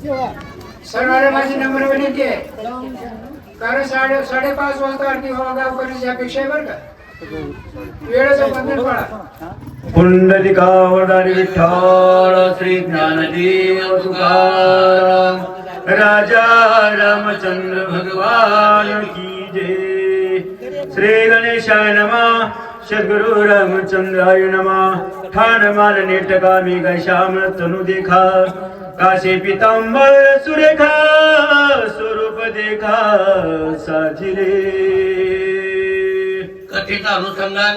सर्वांना माझी नम्र विनंती आहे. कारण 5:30 वाजता आरती व्हावा गावकऱ्यांची अपेक्षा आहे बरं का. वेळेचं बंधन पाळा. पुंडलिकावतारी विठ्ठल श्री ज्ञानदेव तुकाराम राजा रामचंद्र भगवान की जय. श्री गणेशाय नमः. सद्गुरु रामचंद्राय नमः. ठाण माल नेटकामी गशाम तनु देखा काशी पितांबर सुरेखा स्वरूप देखा साजिरे. कथेचा अनुसंधान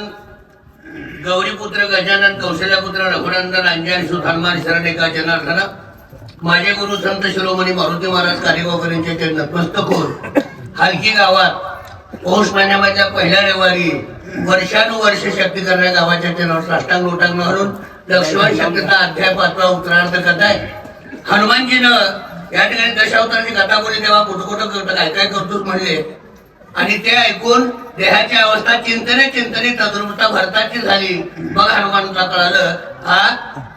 गौरीपुत्र गजानन कौशल्यापुत्र रघुनंदन अंजन सुधारमार शरण एका जनार्दन माझे गुरु संत शिरोमणी मारुती महाराज कार्यगावकरांचे ते नतमस्तक होऊन हलकी गावात पौष महिन्याच्या पहिल्या रविवारी वर्षानुवर्ष शक्तीकरण गावाच्या चरणावर साष्टांग लोटांग घालून लक्ष्मण शक्तीचा अध्याय 5वा उत्तरार्ध कथा आहे. हनुमानजीनं या ठिकाणी दशावताराची कथा बोलली तेव्हा कुठं कुठं करतं काय काय करतोच म्हणले आणि ते ऐकून देहाची अवस्था चिंतने तद्रुपता भरताची झाली. मग हनुमानला कळालं हा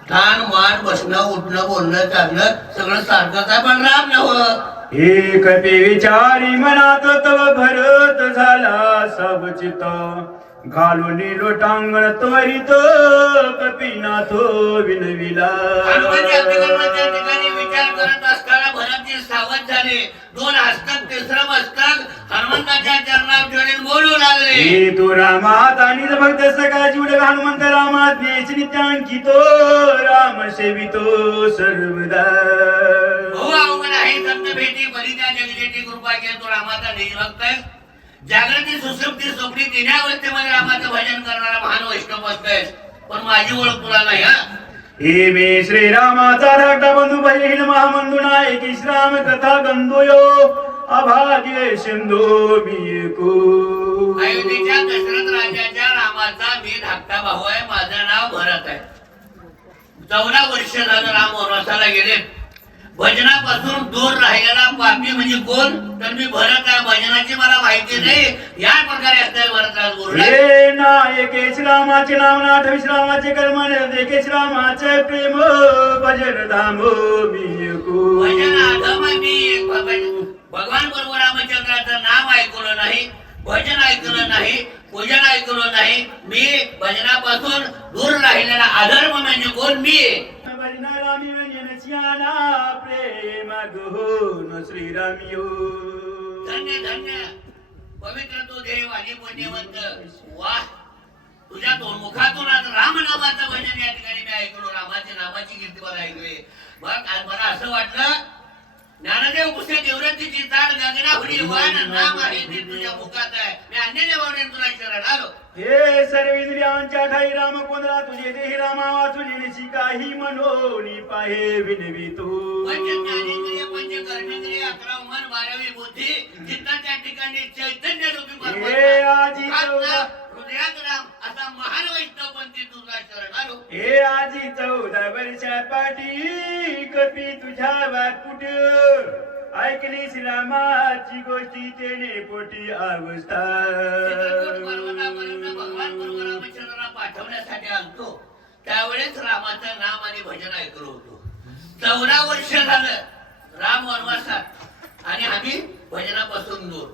ठाण मान बसणं उठणं बोलणं चालणं सगळं सारखंच आहे पण राम नव्हतं. एक विचारी मनात तव भरत झाला सबचित घालून लोटांगण त्वरित कपिनाथ विनविला. हनुमानजी अंतःकरणाच्या ठिकाणी विचार करत असताना भरतजी सावध झाले. 2 हस्तक 3रं मस्तक हनुमंताच्या चरणावर ठेवून बोलू लागले. हे तो रामात आणि भक्त सका जुड हनुमंत रामात नेच नित्यांकितो राम सेवितो सर्वदा. हो अवघड आहे संत भेटी बलिच्या जगजेची कृपा केली. तो रामाचा निजभक्त आहे. जागृती सुसुप्ती स्वप्नी तिन्ही अवस्थेमध्ये रामाचं भजन करणारा महान वैष्णव आहे. पण माझी ओळख तुला नाही हा. हे मे श्रीरामाचा धाकटा बंधू बहीण महामंदुना एकी श्राम कथा गंधुयो अभाग्य सिंधू मी को. अयोध्येच्या दशरथ राजाच्या रामाचा मी धाकटा भाऊ आहे. माझं नाव भरत आहे. 14 वर्ष झालं राम वनवासाला गेले. भजनापासून दूर राहिलेला पापी म्हणजे कोण तर मी भरत आहे. भजनाची मला माहिती नाही या प्रकारे असते भरतराज बोलले. हे नायके श्रीरामाचे नाम नाथ विश्रामाचे कर्म देखे श्रीरामाचे प्रेम भजन धाम मी को. भजन आधम मी भगवान प्रभू रामचंद्राचं नाम ऐकलं नाही भजन ऐकलं नाही पूजन ऐकलं नाही. मी भजनापासून दूर राहिलेला अधर्म म्हणजे कोण मी. रामी म्हणजे प्रेम गहन श्रीरामियो. धन्य धन्य पवित्र तो देव आणि पुण्यवंत. वाह तुझ्या मुखातून आज राम नामाचं भजन या ठिकाणी मी ऐकलो. रामाच्या नामाची कीर्ती मला ऐकली. मला असं वाटलं ज्ञानदेव पुस्तक देवरतीची तार गगना हुडी वान नाम आहे ते तुझ्या मुखात आहे. मी अन्य देवाने तुला शरण आलो. हे सर्व इंद्रियांच्या ठाई राम कोंदरा तुझे देही रामा वाचून येण्याची काही मनोनी पाहे विनवितो. पंचज्ञानेंद्रिय पंचकर्मेंद्रिय 11 मन 12वी बुद्धी चित्ताच्या ठिकाणी चैतन्य रूपी परमात्मा हृदयात राम असा महान वैष्णवपंथी तुझा शरण आलो. हे आजी 14 वर्षा पाठी कपी तुझ्या वाकुट ऐकली श्रीरामाची गोष्टी तेने पोटी अवस्था. भगवान गुरु रामचंद्राला पाठवण्यासाठी आलतो त्यावेळेस रामाचं नाम आणि भजन ऐकलो होतो. 14 वर्ष झालं राम वनवासात आणि आम्ही भजनापासून दूर.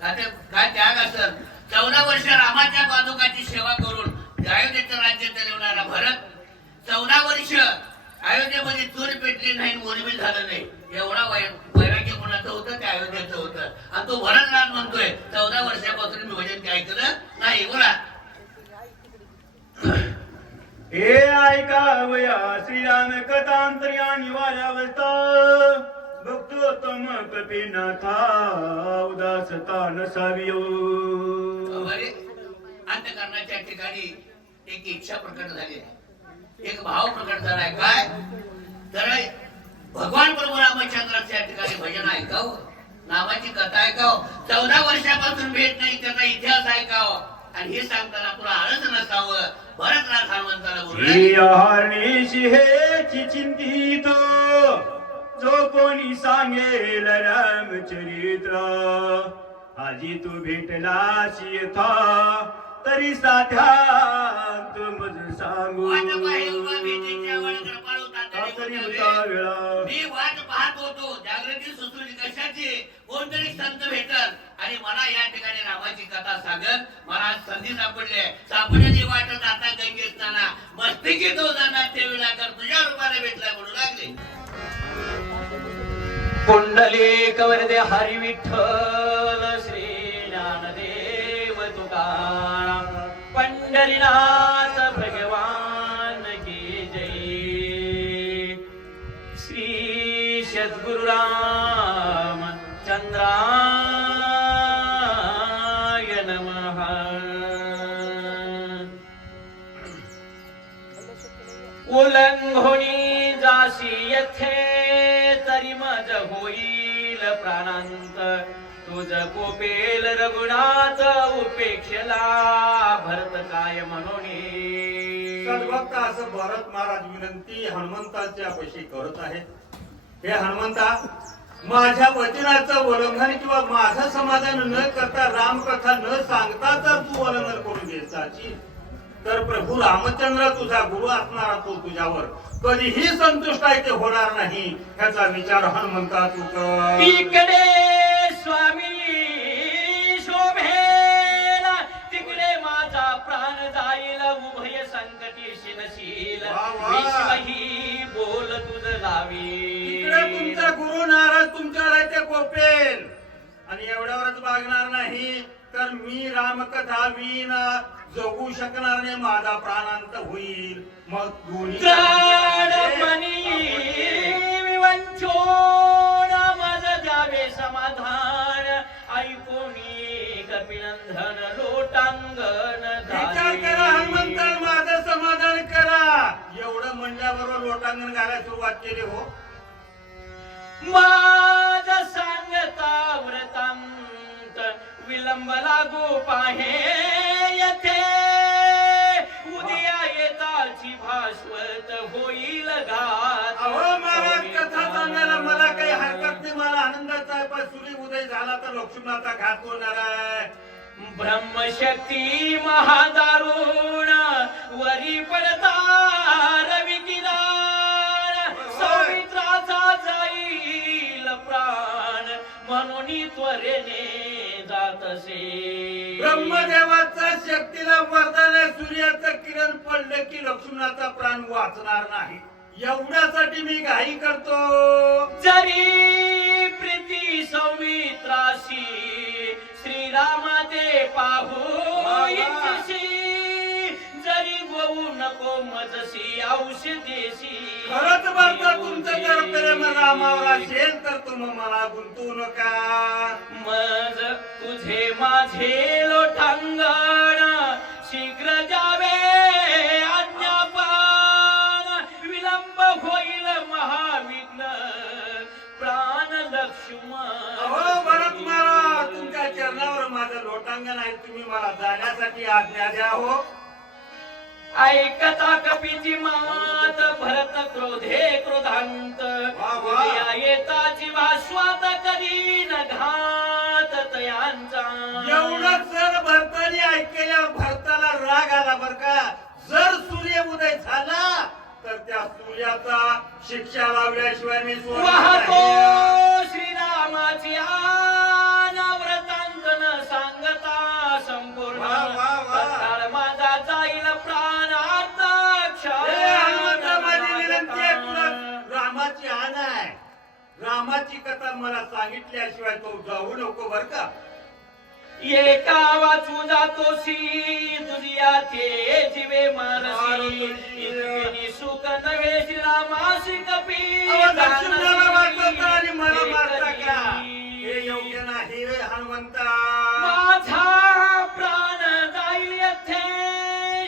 काय त्याग असेल. 14 वर्ष रामाच्या पादुकाची सेवा करून अयोध्येचं राज्य चालवणारा भरत 14 वर्ष अयोध्येमध्ये चूर पेटली नाही मोरबी झालं नाही. एवढा वैराग्य कोणाचं होतं ते अयोध्येचं होतं. आणि तो भरतराज म्हणतोय 14 वर्षापासून मी भजन काय केलं नाही. बोला हे ऐकावया श्रीराम कथांतर्यानी वाऱ्यावस्था भक्तोत्तम कपिनाथा उदासता नसावियो. अंतःकरणाच्या ठिकाणी एक इच्छा प्रकट झाली आहे. एक भाव प्रकट झालाय. काय तर भगवान प्रभू रामचंद्राच्या ठिकाणी भजन ऐकावं नामाची कथा ऐकावं. 14 वर्षापासून भेट नाही त्याचा इतिहास ऐकावं आणि हे सांगताना तुला आळस नसावं. भरतराज हनुमंताला बोलले हे चिंतित जो कोणी सांगेल रामचरित्र आजी तू भेटलास यथा तरी साध्यांत मज सांगू. तरी होता वेळा. मी वाट पाहत होतो जागृती सुचली कशाची, कोणतरी संत भेटल आणि मला या ठिकाणी रामाची कथा सांगत. मला आज संधी सापडली आहे. सापडली वाट आता गंगे असताना मस्तिकी तो जाणार ते वेळा कर तुझ्या रूपाने भेटला म्हणू लागले. पुंडलिक वरदे हरी विठ्ठल श्री ज्ञानदेव तुकाराम पंढरीनाथ भगवान की जय. श्री सद्गुरु राम चंद्राय नमः. उल्लंघोनी जाशी येथे तरी मज होईल प्राणांत. तुझ कोपेल रघुनाथ उपेक्षला भरत काय म्हणून. सद्भक्त असं भरत महाराज विनंती हनुमंताच्या पाशी करत आहेत. हे हनुमंता, माझ्या वचनाचं उल्लंघन किंवा माझं समाधान न करता, रामकथा न सांगता जर तू उल्लंघन करून द्यायची तर प्रभू रामचंद्र तुझा गुरु असणारा तो तुझ्यावर कधीही संतुष्ट आहे ते होणार नाही. ह्याचा विचार हनुमंता तू कर. इकडे स्वामी शोभेल तिकडे माझा प्राण जाईल. उभय संकटी शिनशील वा वा. विश्वही बोल तुझ लावी. इकडे तुमचा गुरु नाराज तुमच्यावर आहे ते कोपेल आणि एवढ्यावरच भागणार नाही तर मी रामकथा वीण जगू शकणार नाही. माझा प्राणांत होईल. मग दोन्ही विवंचोण मज द्यावे समाधान. ऐकोनी कपिनंदन लोटांगण विचार करा हनुमंता, माझं समाधान करा. एवढं म्हणल्याबरोबर लोटांगण घालायला सुरुवात केली. हो, माझ सांगता व्रतांत विलंब लागू पाहे येथे. उद्या येताची भास्वत होईल घात. अहो महाराज, कथा सांगायला मला काही हरकत नाही. मला आनंदाचा आहे. पण सूर्य उदय झाला तर लक्ष्मणाचा घात होणार आहे. ब्रह्मशक्ती महादारुण वरी पडता रवी किरण. सौमित्राचा जाईल प्राण म्हणून त्वरेने जातसे. ब्रह्मदेवाचा शक्तीला वरदान आहे. सूर्याचं किरण पडलं की लक्ष्मणाचा प्राण वाचणार नाही. एवढ्यासाठी मी घाई करतो. जरी प्रीती सौमित्राशी श्रीरामाचे पाहू इच्छिसी. जरी गोवू नको मजसी औषधेशी. खरंच बरं, तुमचं जर प्रेम रामावर असेल तर तुम्ही मला गुंतवू नका. मज तुझे माझे लोटांगण शीघ्र जावे आज्ञापान. विलंब होईल महाविघ्न प्राण लक्ष्मण. अहो भरत महाराज, तुमच्या चरणावर माझं लोटांगण आहे. तुम्ही मला जाण्यासाठी आज्ञा द्या. हो, ऐकता कपीची मात भरत क्रोधे क्रोधांत. उद्या येताची भास्वात कधी न घात तयांचा. एवढं जर भरतानी ऐकल्यावर भरताला राग आला बर का. जर सूर्य उदय झाला तर त्या सूर्याचा शिक्षा लावल्याशिवाय मी वाहतो श्रीरामाची व्रतांत न सांगता संपूर्ण. वा, वा, वा. तत्काळ माझा जाईल प्राण आता हनुमंता, माझी विनंती आहे तुला. क्षण. रामाची आण आहे. रामाची कथा मला सांगितल्याशिवाय तो जाऊ नको बर का. एका वाचू जातोसी तुझिया ते जीवे मानसी. इतकेनी सुख नवे श्रीरामासी कपी. अहो, लक्ष्मणाला वाचवता आणि मला मारता का? हे योग्य नाही रे हनुमंता. माझा प्राण जाईल येथे.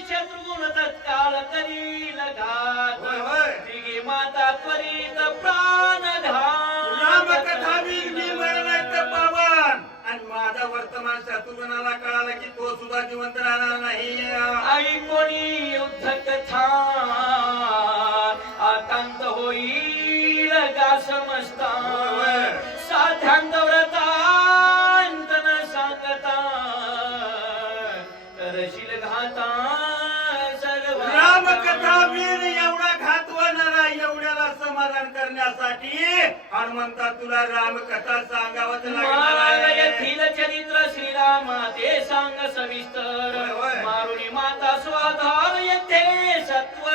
शत्रुघ्न तत्काळ करील घात. होय, होय. तिघी माता त्वरित प्राण रामकथा घात. मी मरण आहे ते पावन. आणि माझा वर्तमान शत्रुघ्नाला कळाला की तो सुद्धा जिवंत राहणार नाही. ऐकोनी युद्ध कथा आकांत होईल का समजता. साध्यांत व्रतांत न सांगता करशील घाता सर्व. रामकथा वीर एवढा घात होणारा एवढ्याला यासाठी हनुमंता तुला रामकथा सांगावंच लागणार माग आहे. येथील चरित्र श्रीराम ते सांग सविस्तर. होय, होय. मारुनी माता स्वाधार येथे सत्व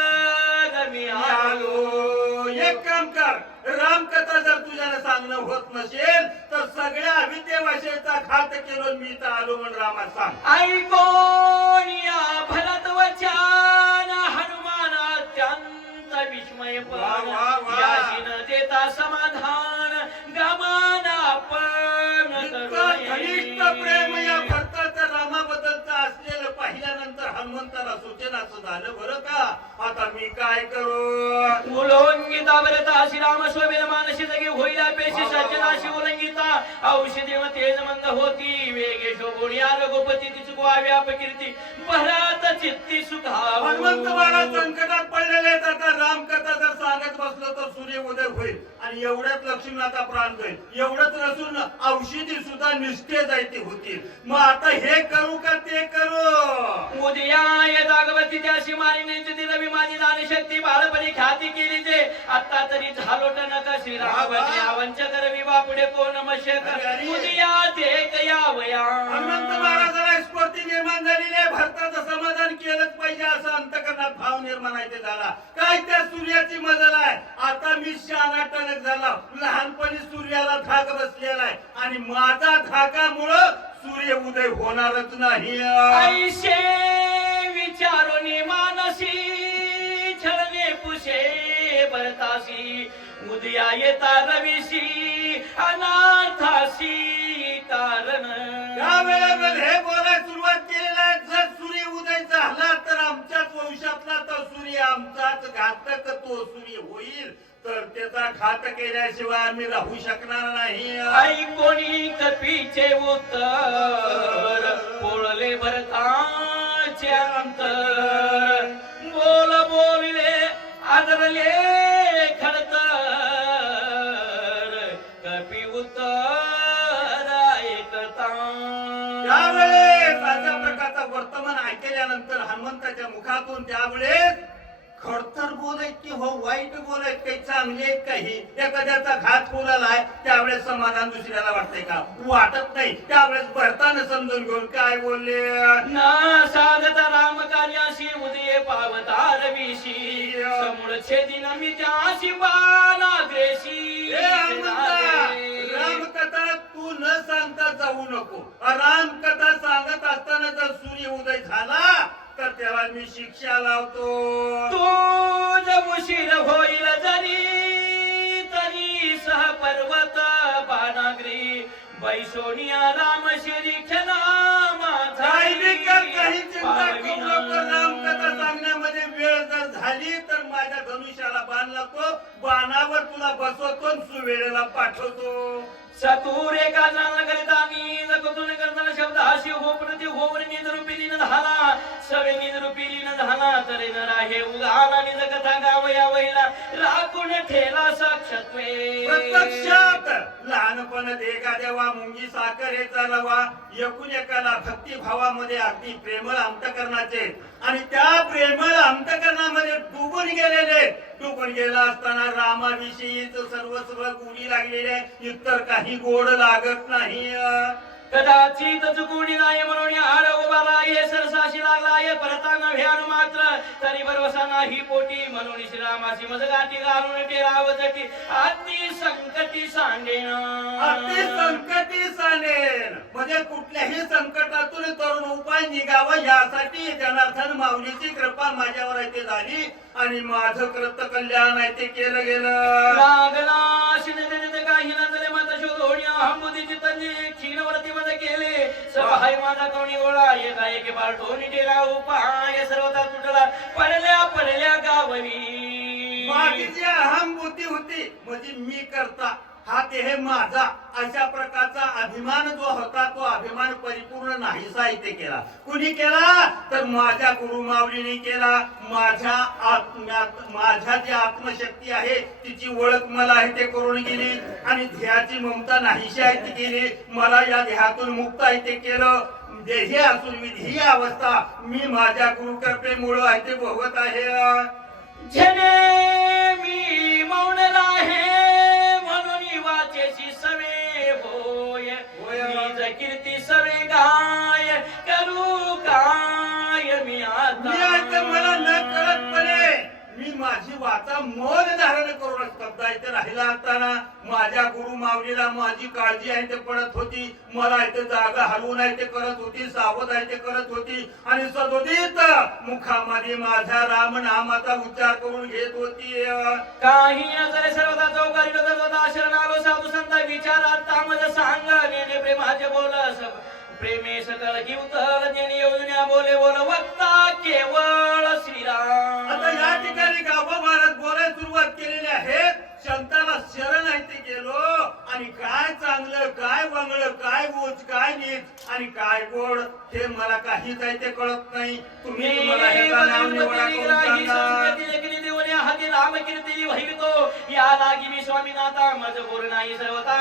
गमी आलो. आलो. एक काम कर, रामकथा जर तुझ्याला सांगणं होत नसेल तर सगळ्या विद्येवाशेचा घात केलो मी तर आलो म्हणून रामात सांग. ऐकोन या भरत वचन हनुमान अत्यंत विस्मय वा, वा, वा. याशी न देता समाधान गमान आपण इतकं घनिष्ठ प्रेम या भरताचं रामाबद्दलचं असलेलं पाहिल्यानंतर हनुमंताला सूचनाचं झालं बरं का, आता मी काय करू. उल्लंघिता भरता श्रीराम स्वमेल मानसी जगी होईला पेशी सज्जनाशी उल्लंघिता औषधी तेज मंद होती वेगे शोभोणी रघुपती ती चुकवावी अपकीर्ती भरत चित्ती सुखाव. हनुमंत महाराज संकटात पडलेले आहेत. आता रामकथा जर सांगत बसलो तर सूर्य उदय होईल आणि एवढ्याच लक्ष्मणाचा प्राण जाईल. एवढंच नसून औषधी सुद्धा निष्ठे जायते होतील. मग आता हे करू का ते करू. उदया ये दागवती त्याशी मारिण्याची ती रवी माझी दानी शक्ती बाळपणी ख्याती केली ते आता तरी झालो टनक श्रीराम वंचक रवी बापुढे कोण मशक उदया ते कयावया. हनुमंत महाराजाला स्फूर्ती निर्माण झालेली आहे. भरताचं समाधान केलंच पाहिजे असं अंतकरणात भाव निर्माण आहे ते झाला. काय त्या सूर्याची मजल आहे. आता मी शहाणा टणक झाला. लहानपणी सूर्याला धाक बसलेला आहे आणि माझा धाकामुळं सूर्य उदय होणारच नाही. ऐशे विचारोनी मानसी छळणे पुषे भरतासी उदया येता रवीशी अनाथासी कारण. त्या वेळेमध्ये हे बोलायला सुरुवात केलेलं आहे. जर सूर्य उदय झाला तर आमच्याच वंशातला तर सूर्य आमचाच घातक तो सूर्य होईल तर त्याचा घात केल्याशिवाय आम्ही राहू शकणार नाही. ऐकोनी कपीचे उत्तर पोळले भरताचे अंतर बोल बोलले आदरले खडतर कपी उत्तर ऐकता. त्यावेळेस अशा प्रकारचा वर्तमान ऐकल्यानंतर हनुमंताच्या मुखातून त्यावेळेस खडतर बोल आहेत की हो वाईट बोल आहेत काही चांगले आहेत काही एखाद्याचा घात बोलायला आहे त्यावेळेस समाधान दुसऱ्याला वाटतंय का वाटत नाही. त्यावेळेस भरताना समजून घेऊन काय बोलले. ना साधता राम कार्याशी उदये पावता रवीशी समूळ छेदिन मी त्याशी बाणाग्रेशी. रामकथा तू न सांगता जाऊ नको. रामकथा सांगत असताना जर सूर्य उदय झाला तर त्याला मी शिक्षा लावतो. तू जब उशीर होईल जरी तरी सह पर्वत बाणाग्री बैसोनिया राम श्री क्षणा काही चिंता करू नको. रामकथा सांगण्यामध्ये वेळ जर झाली तर माझ्या धनुष्याला बाण लागतो. बाणावर तुला बसवतो सुवेळेला पाठवतो. सतुरे काजना करिता नीज कुतून करताना शब्द हाशी हो प्रति होवर निज रूपी दिन झाला सवे निज रूपी दिन झाला तरे न राहे उगाला निज कथा गावया वैला राखून ठेला साक्षत्वे. प्रत्यक्षात लहानपण देगा देवा मुंगी साखर हे चालवा एकूण एकाला भक्ती भावामध्ये अगदी प्रेमळ अंतकरणाचे आणि त्या प्रेमळ अंतकरणामध्ये डुबून गेला असताना रामाविषयीच सर्वस्व गुणी लागलेले इतर काही गोड लागत नाही. कदाचित चुकुनी नाही म्हणून आड उभा राये सरसाशी लागलाय परताना भ्यान मात्र तरी भरवसा नाही पोटी म्हणून श्रीरामाची मजगाठी घालून टेरावजटी अति संकटी सांगेन. अति संकटी सांगेन म्हणजे कुठल्याही संकटातून तरुण उपाय निघावा यासाठी जनार्दन माऊलीची कृपा माझ्यावर आहे ते झाली आणि माझं कृत कल्याण आहे ते केलं गेलं. लागला शिंदे काही नजरे माता शोधोण्या हंबुदीची तंजी क्षीणवरती मध्ये केले सहाय माझा कोणी गोळा एका बाळटोनी टेला उपाय सर्वता तुटला पडल्या गावरी. माझी जी अहम बुद्धी होती म्हणजे मी करता हा देह माझा अशा प्रकारचा अभिमान जो होता तो अभिमान परिपूर्ण नाहीसा इथे केला. कुणी केला तर माझ्या गुरु माऊलीने केला. माझ्या आत्म्यात माझ्या जी आत्मशक्ती आहे तिची ओळख मला आहे ते करून गेली आणि ध्येयाची ममता नाहीशी आहे ती केली. मला या देहातून मुक्त आहे ते केलं. देही असून विधी अवस्था मी माझ्या गुरुकृपेमुळे आहे ते भोगत आहे. झने मी मौन राहे वाडीला असताना माझ्या गुरु माऊलीला माझी काळजी आहे ते पडत होती, मला इथे जागा हलवून आहे ते करत होती, सावध आहे ते करत होती आणि सदोदित मुखामध्ये माझ्या राम नामाचा उच्चार करून घेत होती. काही नजरे सर्वदा चौकारी नजर शरण आलो साधू संत विचारात तामज सांगावे प्रेमाचे बोल प्रेमे सकल की उतल जेणे योजना बोले बोल वक्ता केवळ श्रीराम. आता या ठिकाणी गाभा महाराज बोलायला सुरुवात केलेली आहे. संताला शरण आहे ते गेलो आणि काय चांगलं काय वांगलं काय गोच काय नीच आणि काय गोड हे मला काहीच आहे ते कळत नाही. तुम्ही मला ह्याचा नाव निवडा करून सांगा. हाती राम कीर्ती वहितो या लागी मी स्वामीनाथा मज बोर नाही सर्वता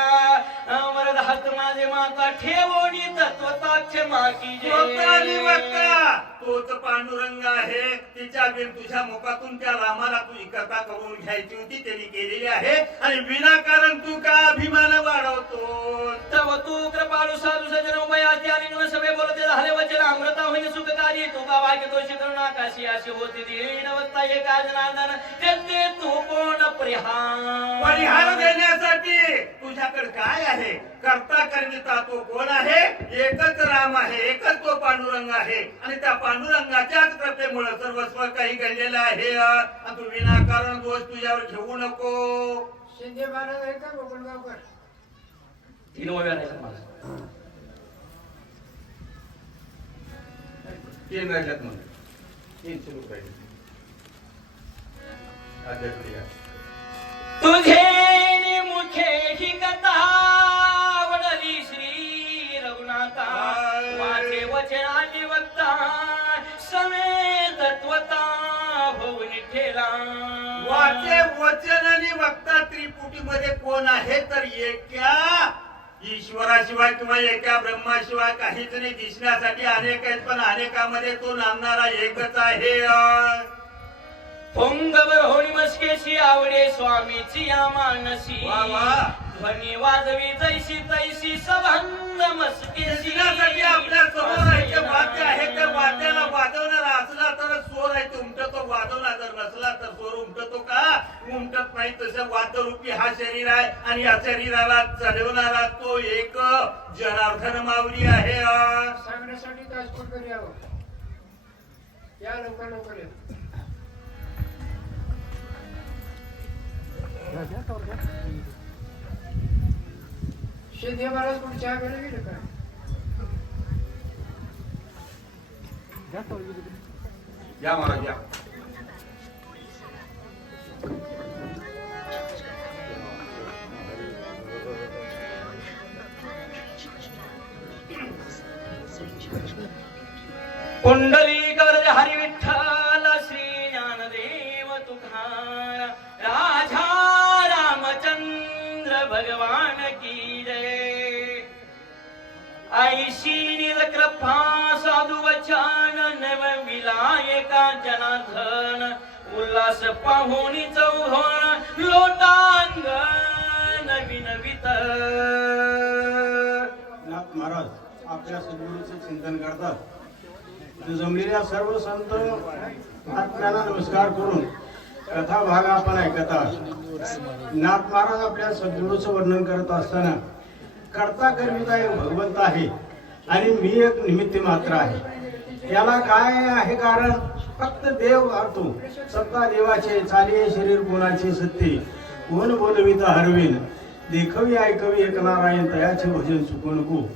वरद हस्त माझे माता ठेवोनी तत्वताक्ष माकी वक्ता तोच पांडुरंग आहे. तिच्या बिन तुझ्या मुखातून त्या रामाला तुझी कथा करून घ्यायची होती, त्यांनी केलेली आहे आणि विनाकारण तू का अभिमान वाढवतो. तव तू कृपाळू साधू सजन उभयाची आलिंगन सभे बोलते झाले वचन अमृता होईल सुखकारी तू का वाक्य दोषी करून आकाशी अशी होती दीनवत्ता एका जनार्दन ते तू कोण परिहार देण्यासाठी तुझ्याकडे काय आहे. करता करविता तो कोण आहे. एकच राम आहे, एकच तो पांडुरंग आहे आणि त्या पांडुरंगाच्याच कृपेमुळे सर्वस्व काही घडलेलं आहे. तू विनाकारण दोष तुझ्यावर घेऊ नको. शिंदे महाराज आहे का गोकुळगावकर? 3 वेळा राहायचं मला 3 राहिल्यात म्हणून 3 सुरू राहिले. तुझे मुखे ही कथा वडली श्री रघुनाथा माझे वचनाची वक्ता समे तत्वता होऊन ठेला. वाचे वचन आणि वक्ता त्रिपुटी मध्ये कोण आहे तर एका ईश्वराशिवाय किंवा एका ब्रह्माशिवाय काहीच नाही. दिसण्यासाठी अनेक आहेत पण अनेकामध्ये तो नांदणारा एकच आहे. पोंगवर होळी मस्केशी आवडे स्वामीची या मानसी ध्वनी वाजवी जैसी तैसी सभंग मस्केशी. दिसण्यासाठी आपल्या समोर आहे ते वाद्य आहे. त्या वाद्याला वाजवणारा असला तर स्वर आहे ते उमटतो, वाजवणार जर नसला तर स्वर उमटतो का? उमटत नाही. तसं वाद्यरूपी हा शरीर आहे आणि या शरीराला चालवणारा तो एक जनार्दन माऊली आहे. सांगण्यासाठी ताजपूरकर यावं. या लवकर लवकर या. शिंदे महाराज कोण चहा घ्यायला गेले का? या महाराज या. पुंडलिक वरद हरी विठ्ठल श्री ज्ञानदेव तुकारा राजा रामचंद्र भगवान की जय. ऐशी निज कृपा साधू वचन नव विलायका जनार्दन उल्हास पाहुणी चौघण लोटांगण विनवित. नाथ महाराज आपल्या सद्गुरूचे चिंतन करतात. जमलेल्या सर्व संत महात्म्याला नमस्कार करून कथा भाग आपण ऐकत आहात. नाथ महाराज आपल्या सद्गुरूचं वर्णन करत असताना कर्ता कर्मिता एक भगवंत आहे आणि मी एक निमित्त मात्र आहे. याला काय आहे कारण फक्त देव वाहतो. सत्ता देवाचे चालिये शरीर कोणाचे सत्ते कोण बोलविता हरवीन देखवी ऐकवी एक नारायण तयाचे भजन चुकू नको.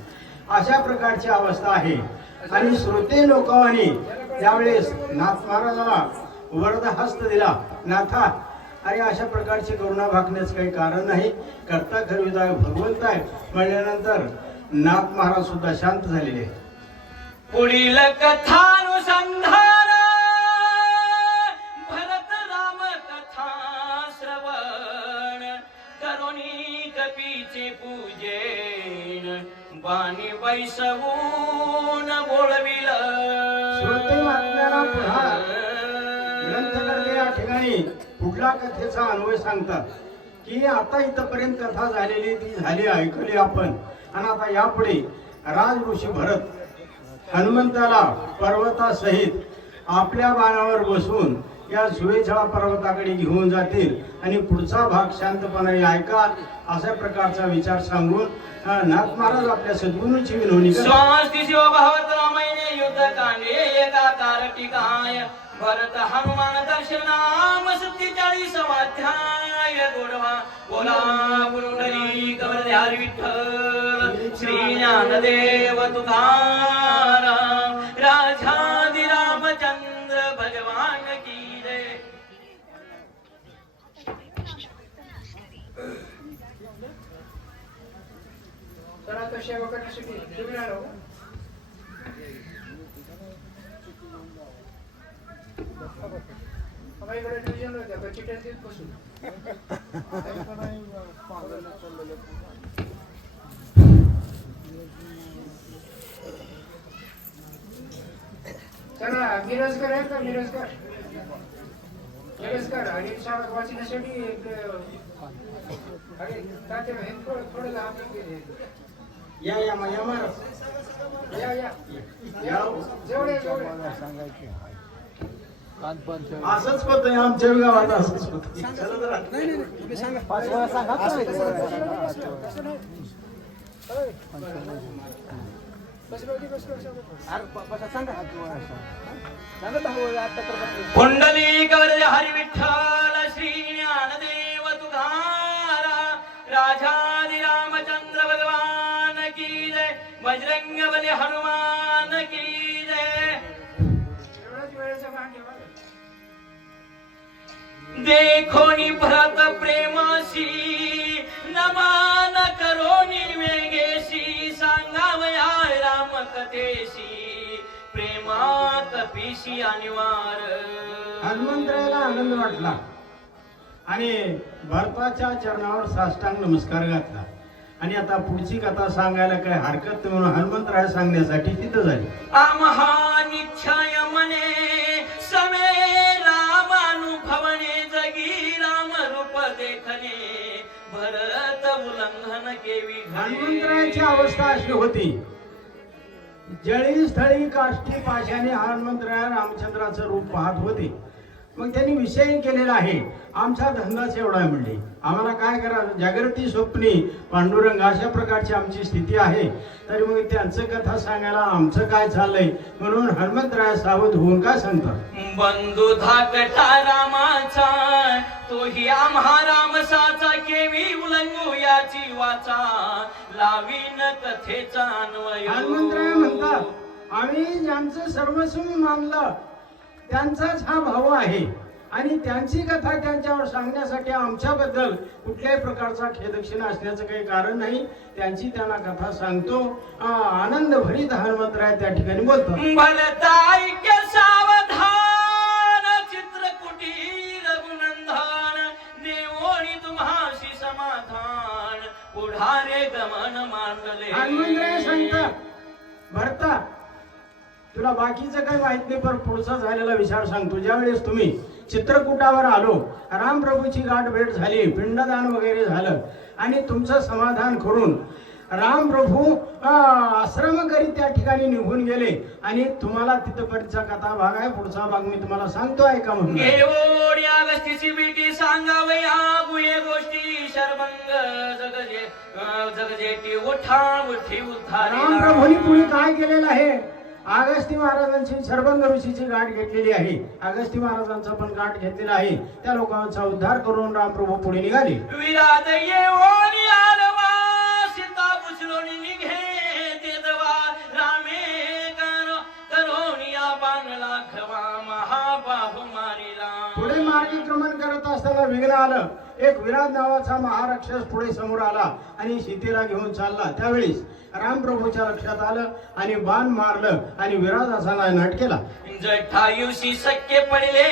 अशा प्रकारची अवस्था आहे आणि श्रोते लोकांनी त्यावेळेस नाथ महाराजाला वरद हस्त दिला. नाथा आणि अशा प्रकारची करुणा भागण्याचं काही कारण नाही. करता खरविता भगवंत आहे म्हणल्यानंतर नाथ महाराज सुद्धा शांत झालेले. पुढील कथानुसंधान भरत राम कथा श्रवण करुणी कपीचे पूजेन बाणी वैसवून बोलविल. श्रोते महात्म्याला पुन्हा ग्रंथकर्ते या ठिकाणी पुढला कथेचा अन्वय सांगतात की आता इथपर्यंत कथा झालेली ती झाली ऐकली आपण आणि आता यापुढे राज ऋषी भरत हनुमंताला पर्वतासहित आपल्या बाणावर बसून या सुवेझळा पर्वताकडे घेऊन जातील आणि पुढचा भाग शांतपणे ऐका अशा प्रकारचा विचार सांगून नाथ महाराज आपल्या सद्गुरूंची विनवणी करतात. स्वास्ति शिव भगवत रामायणे युद्ध कांडे एकाकार टिकाय भरत हनुमान दर्शनाम 47 अध्याय गोडवा बोला पुंडरी कवरदे हरी विठ्ठल श्री ज्ञानदेव तुकाराम राजाधी रामचंद्र भगवान की जय. तर आता सेवा करण्यासाठी तुम्ही आलो. इकडे नियोजन होतं का चिठ्ठ्या देत बसू. चला मिरजकर आहे का मिरजकर आणि वाचण्यासाठी एक अरे तात्या हे थोडं लांब या महाराज या जेवढे असंच होत आमच्या गावात असंच होत. कुंडली कवरदे हरी विठ्ठल श्री ज्ञानदेव तुकाराम राजाधी रामचंद्र भगवान की जय. बजरंग बली हनुमान की जय. देखोनी भरत प्रेमाशी नमान करोनी वेगेशी सांगावया राम कथेशी प्रेमात पिशी अनिवार. हनुमंतरायाला आनंद वाटला आणि भरताच्या चरणावर साष्टांग नमस्कार घातला आणि आता पुढची कथा सांगायला काय हरकत नाही म्हणून हनुमंतराय सांगण्यासाठी तिथं झाली. आमहा निश्चय मने समे रामानुभवने जगी राम रूप देखणे भरत उल्लंघन केवी. हनुमंतरायाची अवस्था अशी होती, जळी स्थळी काष्टी पाशाने हनुमंतराय रामचंद्राचं रूप पाहत होते. मग त्यांनी विषय केलेला आहे, आमचा धंदाच एवढा आहे म्हणले, आम्हाला काय करा जागृती स्वप्नी पांडुरंग अशा प्रकारची आमची स्थिती आहे. तरी मग त्यांचं कथा सांगायला आमचं काय चाललंय म्हणून हनुमंतराय सावध होऊन काय सांगतात. बंधू धाकटा रामाचा तोही आम्हा रामसाचा केवी उलंगू याची वाचा लावीन कथेचा अन्वय. हनुमंतराय म्हणतात आम्ही ज्यांचं सर्वस्व मानलं त्यांचाच हा भाऊ आहे आणि त्यांची कथा त्यांच्यावर सांगण्यासाठी आमच्याबद्दल कुठल्याही प्रकारचा खेदक्षिणा असण्याचं काही कारण नाही. त्यांची त्यांना कथा सांगतो. आनंद भरीत हनुमंतराय त्या ठिकाणी बोलतो. भरताईक्य सावधान चित्रकुटी रघुनंदन देवोनी तुम्हाशी समाधान पुढारे गमन मांडले. हनुमंतराय सांगतात भरता तुला बाकीचं काही माहित नाही पण पुढचा झालेला विचार सांगतो. ज्यावेळेस तुम्ही चित्रकूटावर आलो, रामप्रभूची गाठ भेट झाली, पिंडदान वगैरे झालं आणि तुमचं समाधान करून रामप्रभू आश्रम करीत त्या ठिकाणी निघून गेले आणि तुम्हाला तिथपर्यंतचा कथा भाग आहे, पुढचा भाग मी तुम्हाला सांगतो ऐका म्हणून. एवढ्या गस्तीची बिटी सांगावया गुये गोष्टी शरभंग जगजेटी उठा उठी उद्धारी. रामप्रभूंनी पुढे काय केलेलं आहे, अगस्ती महाराजांची सर्वंग ऋषीची गाठ घेतलेली आहे. अगस्ती महाराजांचा पण गाठ घेतलेला आहे. त्या लोकांचा उद्धार करून रामप्रभू पुढे निघाले. विराट येवोनी आलवा सीता पुसलोनी निघे देदवा रामे करोनिया बाणला खवा महाबाहु मारिला. पुढे मार्गक्रमण करत असताना विघ्न आलं. एक विराट नावाचा महाराक्षस पुढे समोर आला आणि सीतेला घेऊन चालला. त्यावेळेस रामप्रभूच्या लक्षात आलं आणि बाण मारलं आणि विराट असा नाट केला. जठायुषी सख्य पडले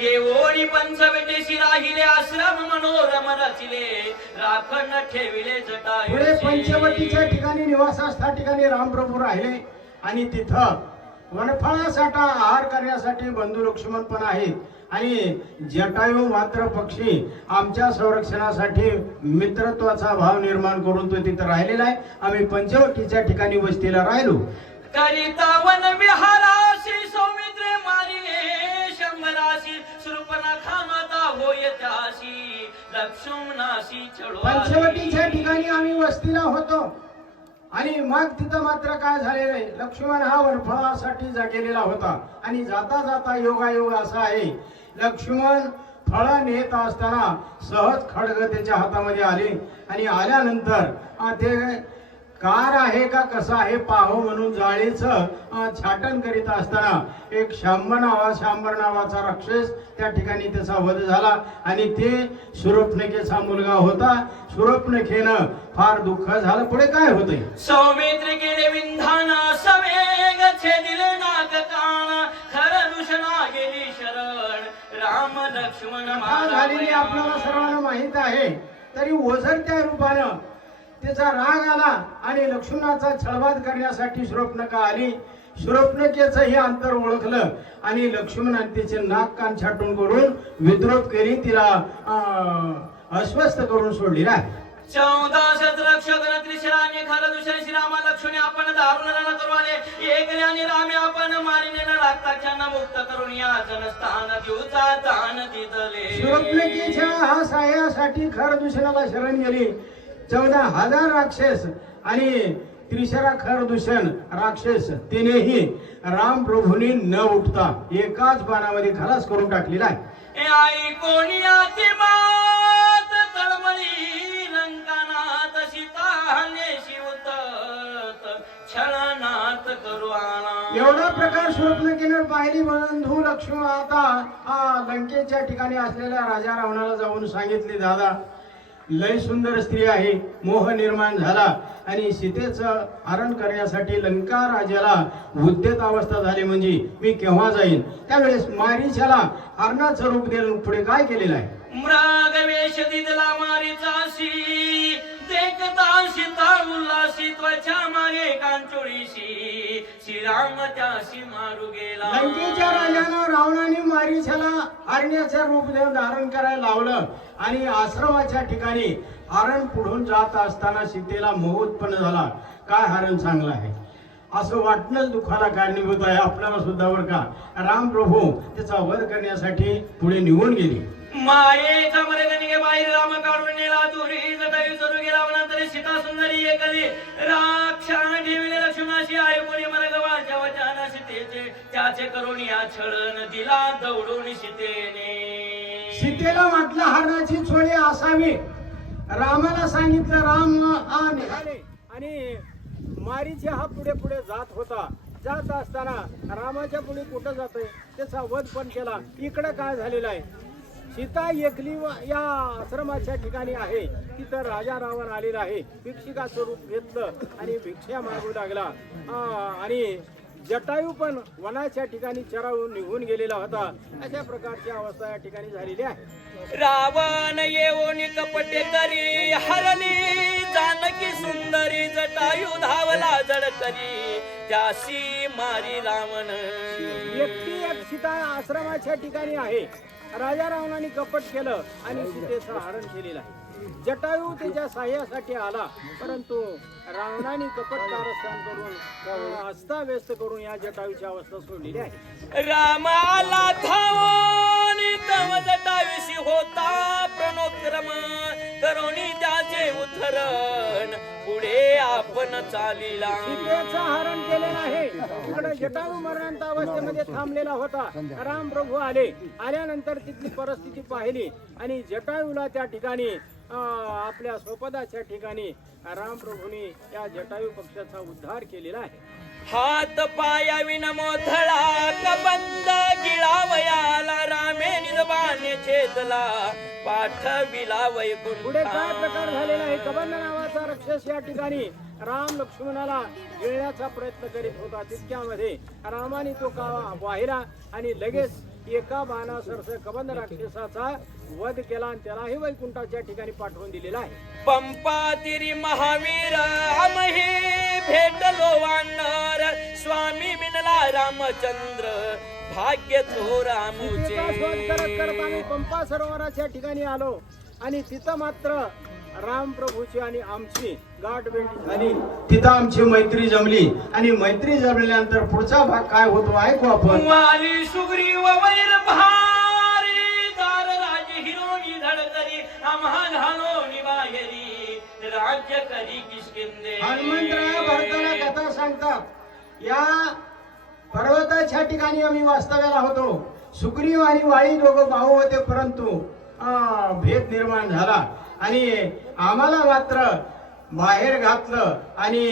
येवोनी पंचवटेशी राहिले आश्रम मनोरम रचिले राखण ठेविले पुढे जटायुषी. पंचवटीच्या ठिकाणी निवासस्थान ठिकाणी रामप्रभू राहिले आणि तिथं वनफळासाठी आहार करण्यासाठी बंधू लक्ष्मण पण आहेत आणि जटायू मात्र पक्षी आमच्या संरक्षणासाठी मित्रत्वाचा भाव निर्माण करून तो तिथं राहिलेला आहे. आम्ही पंचवटीच्या ठिकाणी वस्तीला राहिलो. करिता वन विहाराशी सौमित्रे मारिले शंभराशी लक्ष्मणाशी चढो पंचवटीच्या ठिकाणी आम्ही वस्तीला होतो आणि मग तिथं मात्र काय झालेलं आहे, लक्ष्मण हा वनफळासाठी गेलेला होता आणि जाता जाता योगायोग असा आहे, लक्ष्मण फळ नेत असताना सहज खड्ग त्याच्या हातामध्ये आले आणि आल्यानंतर ते कार आहे का कसा आहे पाहो म्हणून जाळीचं छाटण करीत असताना एक शांबर नावाचा राक्षस त्या ठिकाणी त्याचा वध झाला आणि ते शूर्पणखेचा मुलगा होता. शूर्पणखेनं फार दुःख झालं. पुढे काय होते, सौमित्र केले विंधाना सवेग छेदिले नाग कान खर दूषणा गेली शरण राम लक्ष्मण झालेली आपल्याला सर्वांना माहित आहे. तरी ओझर त्या रूपानं त्याचा राग आला आणि लक्ष्मणाचा छळवाद करण्यासाठी शूर्पणखा आली. शूर्पणखेचं हे अंतर ओळखलं आणि लक्ष्मणाने तिचे नाक कान छाटून करून विद्रोप केली, तिला अस्वस्थ करून सोडली आहे. 14 शतरक्षक त्रिशराने खर दुसरे श्रीरामा लक्ष्मणे आपण दारुण रण करवाले एक आणि रामे आपण मारिने न लागताच्यांना मुक्त करून या जनस्थान देऊचा तान दिदले. शूर्पणखेच्या हा साह्यासाठी खर दुसऱ्याला शरण गेली. 14,000 राक्षस आणि त्रिशरा खरदूषण राक्षस तिनेही राम प्रभूंनी न उठता एकाच बाणामध्ये खलास करून टाकलेला आहे. ए आई कोणी आती मात तळमळी लंकानाथ सीता हल्लेशी उतत छळनात करू आला. एवढा प्रकार शूर्पणखेनं पाहिली बंधू लक्ष्मण आता लंकेच्या ठिकाणी असलेल्या राजा रावणाला जाऊन सांगितले, दादा लय सुंदर स्त्री आहे, मोह निर्माण झाला आणि सीतेचं हरण करण्यासाठी लंका राजाला उद्यत अवस्था झाली म्हणजे मी केव्हा जाईन. त्यावेळेस मारीच्याला हरणाचं रूप देऊन पुढे काय केलेलं आहे, मृग वेश दिदला मारीचाशी देखता सीता उल्लासी त्वचा मागे कांचोळीशी श्रीराम त्याशी मारू गेला. लंकेच्या राजानं रावणाने मारीच्याला हरण्याचं रूप देऊन धारण करायला लावलं आणि आश्रमाच्या ठिकाणी हरण पुढून जात असताना सीतेला मोह उत्पन्न झाला. काय हरण चांगलं आहे असं वाटणंच दुःखाला कारणीभूत आहे आपल्याला सुद्धा बरं का. राम प्रभू त्याचा वध करण्यासाठी पुढे निघून गेली. मायेचा मरगनिके बाहेर राम काढून नेला दुरी जटायू सरू गेला वनांतरी सीता सुंदरी एकली राक्षान ठेविले लक्ष्मणाशी आई कोणी मरगवाच्या वचना सीतेचे त्याचे करून या छळण दिला दौडून सीतेने. सीतेला वाटलं हरणाची चोळी असावी, रामाला सांगितलं, राम निघाले आणि मारीचे हा पुढे पुढे जात होता. जात असताना रामाच्या पुढे कुठं जातोय त्याचा वध पण केला. इकडं काय झालेलं आहे, सीता एकली या आश्रमाच्या ठिकाणी आहे, तिथं राजा रावण आलेला आहे. भिक्षिका स्वरूप घेतलं आणि भिक्षा मागू लागला आणि जटायू पण वनाच्या ठिकाणी चरावून निघून गेलेला होता. अशा प्रकारची अवस्था या ठिकाणी झालेली आहे. रावण येऊन कपटे करी हरली जानकी सुंदरी जटायू धावला जड करी त्याशी मारी रावण. एकटी एक सीता आश्रमाच्या ठिकाणी आहे. राजा रावणाने कपट केलं आणि सीतेचं हरण केलेलं आहे. जटायू त्याच्या साह्यासाठी आला परंतु रावणाने कपट कारस्थान करून अस्ताव्यस्त करून या जटायूची अवस्था सोडलेली आहे. रामाला धावून तव जटायूशी होता प्रणोक्रम करोनी त्याचे उद्धरण पुढे आपण चालिला. सीतेचं हरण केलेलं आहे. तिकडे जटायू मरणांत अवस्थेमध्ये थांबलेला होता. राम प्रभू आले. आल्यानंतर तिथली परिस्थिती पाहिली आणि जटायूला त्या ठिकाणी आपल्या स्वपदाच्या ठिकाणी राम प्रभूंनी या जटायू पक्षाचा उद्धार केलेला आहे. हात पाया विन मोथळा कबंद गिळावयाला रामे निजबाने छेदला पाठविला वैकुंठ. पुढे काय प्रकार झालेला आहे, कबंद नावाचा राक्षस या ठिकाणी राम लक्ष्मणाला गिळण्याचा प्रयत्न करीत होता. तितक्यामध्ये रामाने तो वाहिला आणि लगेच एका बाणासरस कबंद राक्षसाचा वध केला आणि त्यालाही वैकुंठाच्या ठिकाणी पाठवून दिलेला आहे. पंपा तिरी महावीर आमही भेटलो वानर स्वामी मिनला रामचंद्र भाग्य तो रामूचे. करत करत आम्ही पंपा सरोवराच्या ठिकाणी आलो आणि तिथं मात्र राम प्रभूची आणि आमची गाठभेट झाली. तिथं आमची मैत्री जमली आणि मैत्री जमल्यानंतर पुढचा भाग काय होतो ऐकू आपण. वाली सुग्रीव वैर भारी दार राज हिरोणी धडकरी आम्हा घालो निबाहेरी राज्य करी किष्किंदे. हनुमंतराया भरताला कथा सांगतात. या पर्वताच्या ठिकाणी आम्ही वास्तव्याला होतो. सुग्रीव आणि वाळी दोघं भाऊ होते, परंतु भेद निर्माण झाला आणि आम्हाला मात्र बाहेर घातलं आणि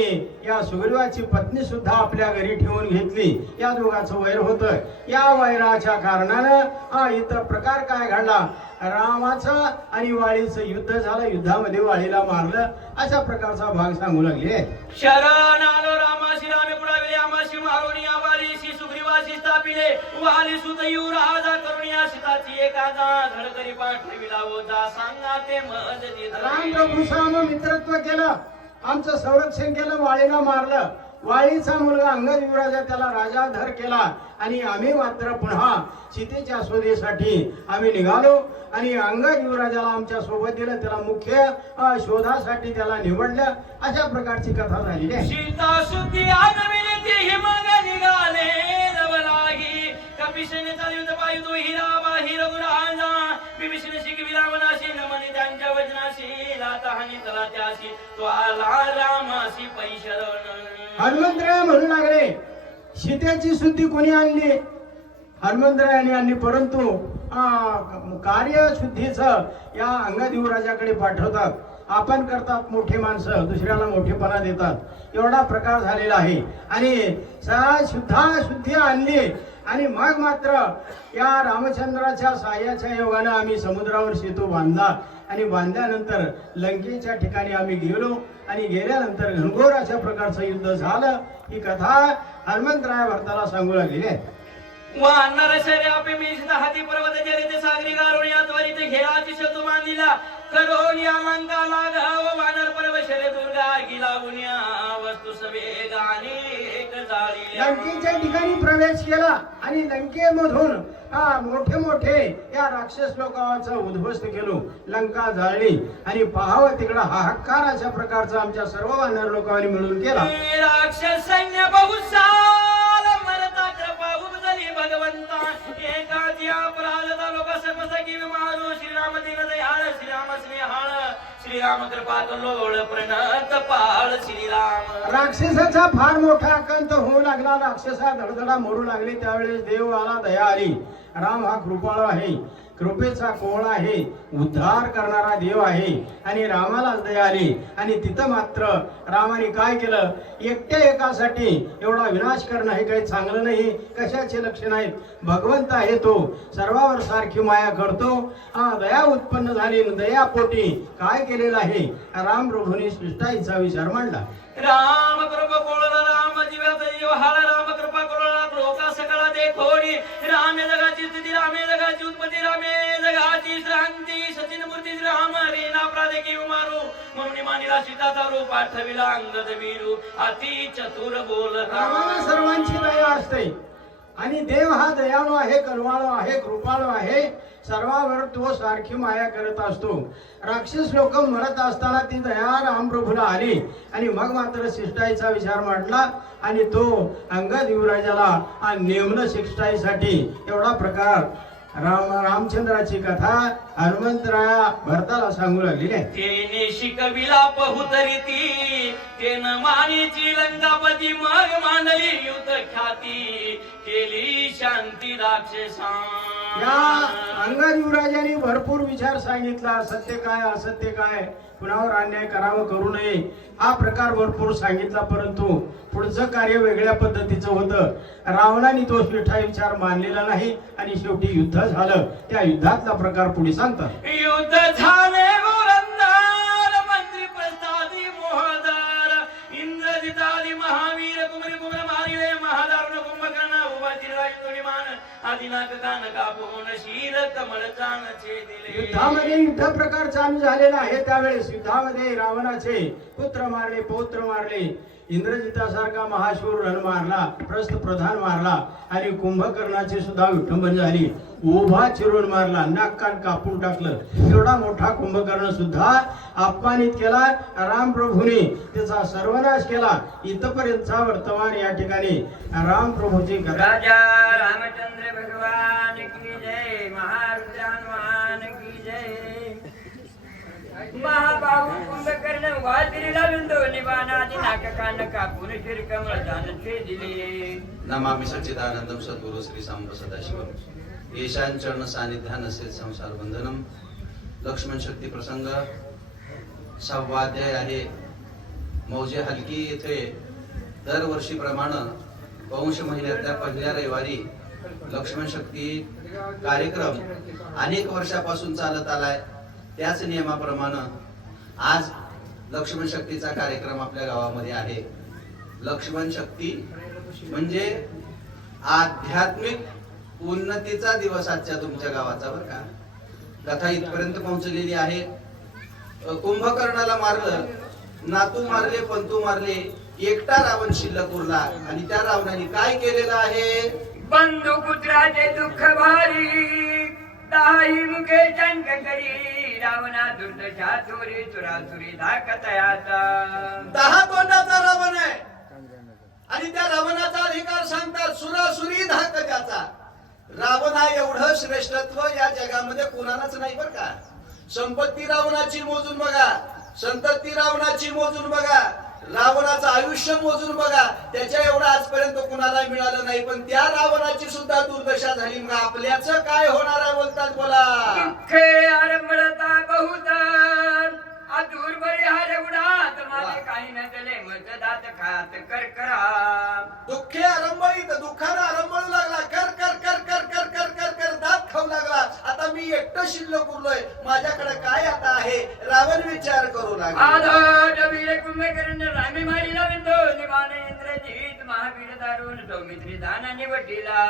या सुग्रीवाची पत्नी सुद्धा आपल्या घरी ठेवून घेतली. या दोघांचं वैर होतं. या वैराच्या कारणानं इथं प्रकार काय घडला, रामाचं आणि वाळीचं युद्ध झालं. युद्धामध्ये वाळीला मारलं. अशा प्रकारचा भाग सांगू लागले. शरण आलो रामाशी रामे पुढाविले आमाशी मारुनी आवालीशी सुग्रीवाशी स्थापिले वाली सुत राजा करुणिया सीताची एखादा धडकरी पाठविला ओजा सांगा ते मजदी राम प्रभूचं आम्ही मित्रत्व केलं, आमचं संरक्षण केलं, वाळीला मारलं. वाळीचा मुलगा अंगद युवराजा त्याला राजाधर केला आणि आम्ही मात्र पुन्हा सीतेच्या शोधेसाठी आम्ही निघालो आणि अंगद युवराजाला आमच्या सोबत दिलं. त्याला मुख्य शोधासाठी त्याला निवडलं. अशा प्रकारची कथा झालेली आहे. सीता सुखी आनविले ते हिमग निघाले नवलाही कपिशने चालवित पायु तो हिरा बाही रघुराजा विभीषण शिकवी रावणाशी नमनी त्यांच्या वचनाशी लाता हानी तला त्याशी तो आला रामाशी पैशरण. हनुमंतराय म्हणू लागले, सीतेची शुद्धी कोणी आणली? हनुमंतरायाने आणली, परंतु कार्यशुद्धीचं या अंगद युवराजाकडे पाठवतात. आपण करतात मोठे माणसं, दुसऱ्याला मोठेपणा देतात. एवढा प्रकार झालेला आहे आणि शुद्धी आणली आणि मग मात्र या रामचंद्राच्या साह्याच्या योगानं आम्ही समुद्रावर सेतू बांधला आणि बांधल्यानंतर लंकेच्या ठिकाणी आम्ही गेलो आणि गेल्यानंतर घनघोर अशा प्रकारचं युद्ध झालं. ही कथा हनुमंतराय भरताला सांगू लागली आहे. वानर शर्य आपे मेषित हाती पर्वत जरिते सागरी गारुण्या त्वरित घेराची शतु बांधिला करोनिया लंका लागाव वानर पर्व शर्य दुर्गा गिलावुन्या वस्तू सवेगाने एक जाळी. लंकेच्या ठिकाणी प्रवेश केला आणि लंकेमधून मोठे मोठे या राक्षस लोकांचा उद्ध्वस्त केलो. लंका जाळली आणि पाहावं तिकडं हाहाकार अशा प्रकारचा आमच्या सर्व वानर लोकांनी मिळून केला. राक्षस सैन्य बहुसाल मरता कृपा उपजली भगवंता एकाची अपराधता लोक सर्वसखी मारू श्रीराम दीन दयाळ श्रीराम स्नेहाळ श्रीराम कृपा कल्लोळ प्रणत पाळ श्रीराम. राक्षसाचा फार मोठा आकांत होऊ लागला. राक्षसा धडधडा मरू लागले. त्यावेळेस देव आला, दया आली. राम हा कृपाळू आहे, कृपेचा कोहळा आहे, उद्धार करणारा देव आहे आणि रामालाच दया आली. आणि तिथं मात्र रामाने काय केलं, एकट्या एकासाठी एवढा विनाश करणं हे काही चांगलं नाही. कशाचे लक्षण आहेत? भगवंत आहे तो, सर्वावर सारखी माया करतो. दया उत्पन्न झाली. दयापोटी काय केलेलं आहे, राम प्रभूने सृष्टाईचा विचार मांडला. राम कृपा कोळला राम जीवात जीव हाळ राम कृपा कोळला लोका सकळा देखोडी रामे जगाची स्थिती रामे जगाची उत्पत्ती रामे जगाची शांती सचिन मूर्ती राम रेना प्रादेकी उमारू म्हणून मानिला सीताचा रूप आठविला अंगद वीरू अति चतुर बोल रामाला सर्वांची दया असते आणि देव हा दयाळू आहे, करुणाळू आहे, कृपाळू आहे. सर्वावर तो सारखी माया करत असतो. राक्षस लोक मरत असताना ती दया रामप्रभूला आली आणि मग मात्र शिष्टाईचा विचार मांडला आणि तो अंगद युवराजाला नेमलं शिष्टाईसाठी. एवढा प्रकार रामचंद्राची कथा हनुमंतराया भरताला सांगू लागलेली आहे. तेने शिकविला पहुतरीती तेन मानेची लंकापती मग मांडली युद्ध ख्याती केली शांती राक्षसा. या अंगद युवराजाने भरपूर विचार सांगितला. सत्य काय, असत्य काय, कुणावर अन्याय करावं, करू नये, हा प्रकार भरपूर सांगितला. परंतु पुढचं कार्य वेगळ्या पद्धतीचं होतं. रावणाने तो शिष्टा विचार मानलेला नाही आणि शेवटी युद्ध झालं. त्या युद्धातला प्रकार पुढे सांगतात. युद्ध झाले गोरंदार मंत्री प्रस्तादी मोहदार इंद्रजितादी महावीर कुमरी कुमर मारिले महादारुण कुंभकर्ण उभा चिराज मान आदिनाक कान कापून शीर कमळ चानचे दिले. युद्धामध्ये युद्ध प्रकार चालू झालेला आहे. त्यावेळेस युद्धामध्ये रावणाचे पुत्र मारले, पौत्र मारले, इंद्रजितासारखा महाशूर रण मारला, प्रस्थ प्रधान मारला आणि कुंभकर्णाची सुद्धा विठंबन झाली. उभा चिरून मारला, नाक कान कापून टाकलं. एवढा मोठा कुंभकर्ण सुद्धा अपमानित केला. रामप्रभूने त्याचा सर्वनाश केला. इथपर्यंतचा वर्तमान या ठिकाणी रामप्रभूची कथा. राजा रामचंद्र भगवान की जय, महारुद्र हनुमान की जय. महाबाहू कुंभकर्ण वाजरीला दोन्ही बाणाची नाटकानं कापून शिरकमळ जानचे दिले. नमामि सच्चिदानंदम सद्गुरु श्री सांब सदाशिवम ईशान चरण सानिध्यान असेल संसार बंधनम. लक्ष्मण शक्ती प्रसंग 6वा अध्याय आहे. मौजे हलकी येथे दरवर्षीप्रमाणे पौष महिन्यातल्या पहिल्या रविवारी लक्ष्मण शक्ती कार्यक्रम अनेक वर्षापासून चालत आलाय. त्याच नियमाप्रमाणे आज लक्ष्मण शक्तीचा कार्यक्रम आपल्या गावामध्ये आहे. लक्ष्मण शक्ती म्हणजे आध्यात्मिक उन्नतीचा दिवस आजच्या तुमच्या गावाचा बरं का. कथा इथपर्यंत पोहोचलेली आहे. कुंभकर्णाला मारलं, नातू मारले, पंतू मारले, एकटा रावण शिल्लक उरला. आणि त्या रावणाने काय केलेलं आहे? बंधू पुत्राचे दुःख भारी दाही मुखे शंक करी रावणा दुर्दशा चोरी चुराचुरी दाखतयाचा. 10 तोंडाचा रावण आहे आणि त्या रावणाचा अधिकार सांगतात सुरासुरी धाक त्याचा. रावण हा एवढं श्रेष्ठत्व या जगामध्ये कोणालाच नाही बरं का. संपत्ती रावणाची मोजून बघा, संतती रावणाची मोजून बघा, रावणाचं आयुष्य मोजून बघा, त्याच्या एवढं आजपर्यंत कुणाला मिळालं नाही. पण त्या रावणाची सुद्धा दुर्दशा झाली. मग आपल्याच काय होणार आहे बोलतात बोला. दुःखे आरंभता बहुतर अधूर बरी हार उडात माझे काही नसले मतदात खात करकरा. दुःखे आरंभळीत दुःखानं आरंभळू लागला. कर कर कर कर कर कर कर कर दात खाऊ लागला. आता मी एकटं शिल्लक उरलोय, माझ्याकडे काय आता आहे? रावण विचार करू लागला. आधार डबीले कुंभकर्ण रामी मारिला विंदो निवान इंद्रजित महावीर दारुण सौमित्री दानाने वटीला.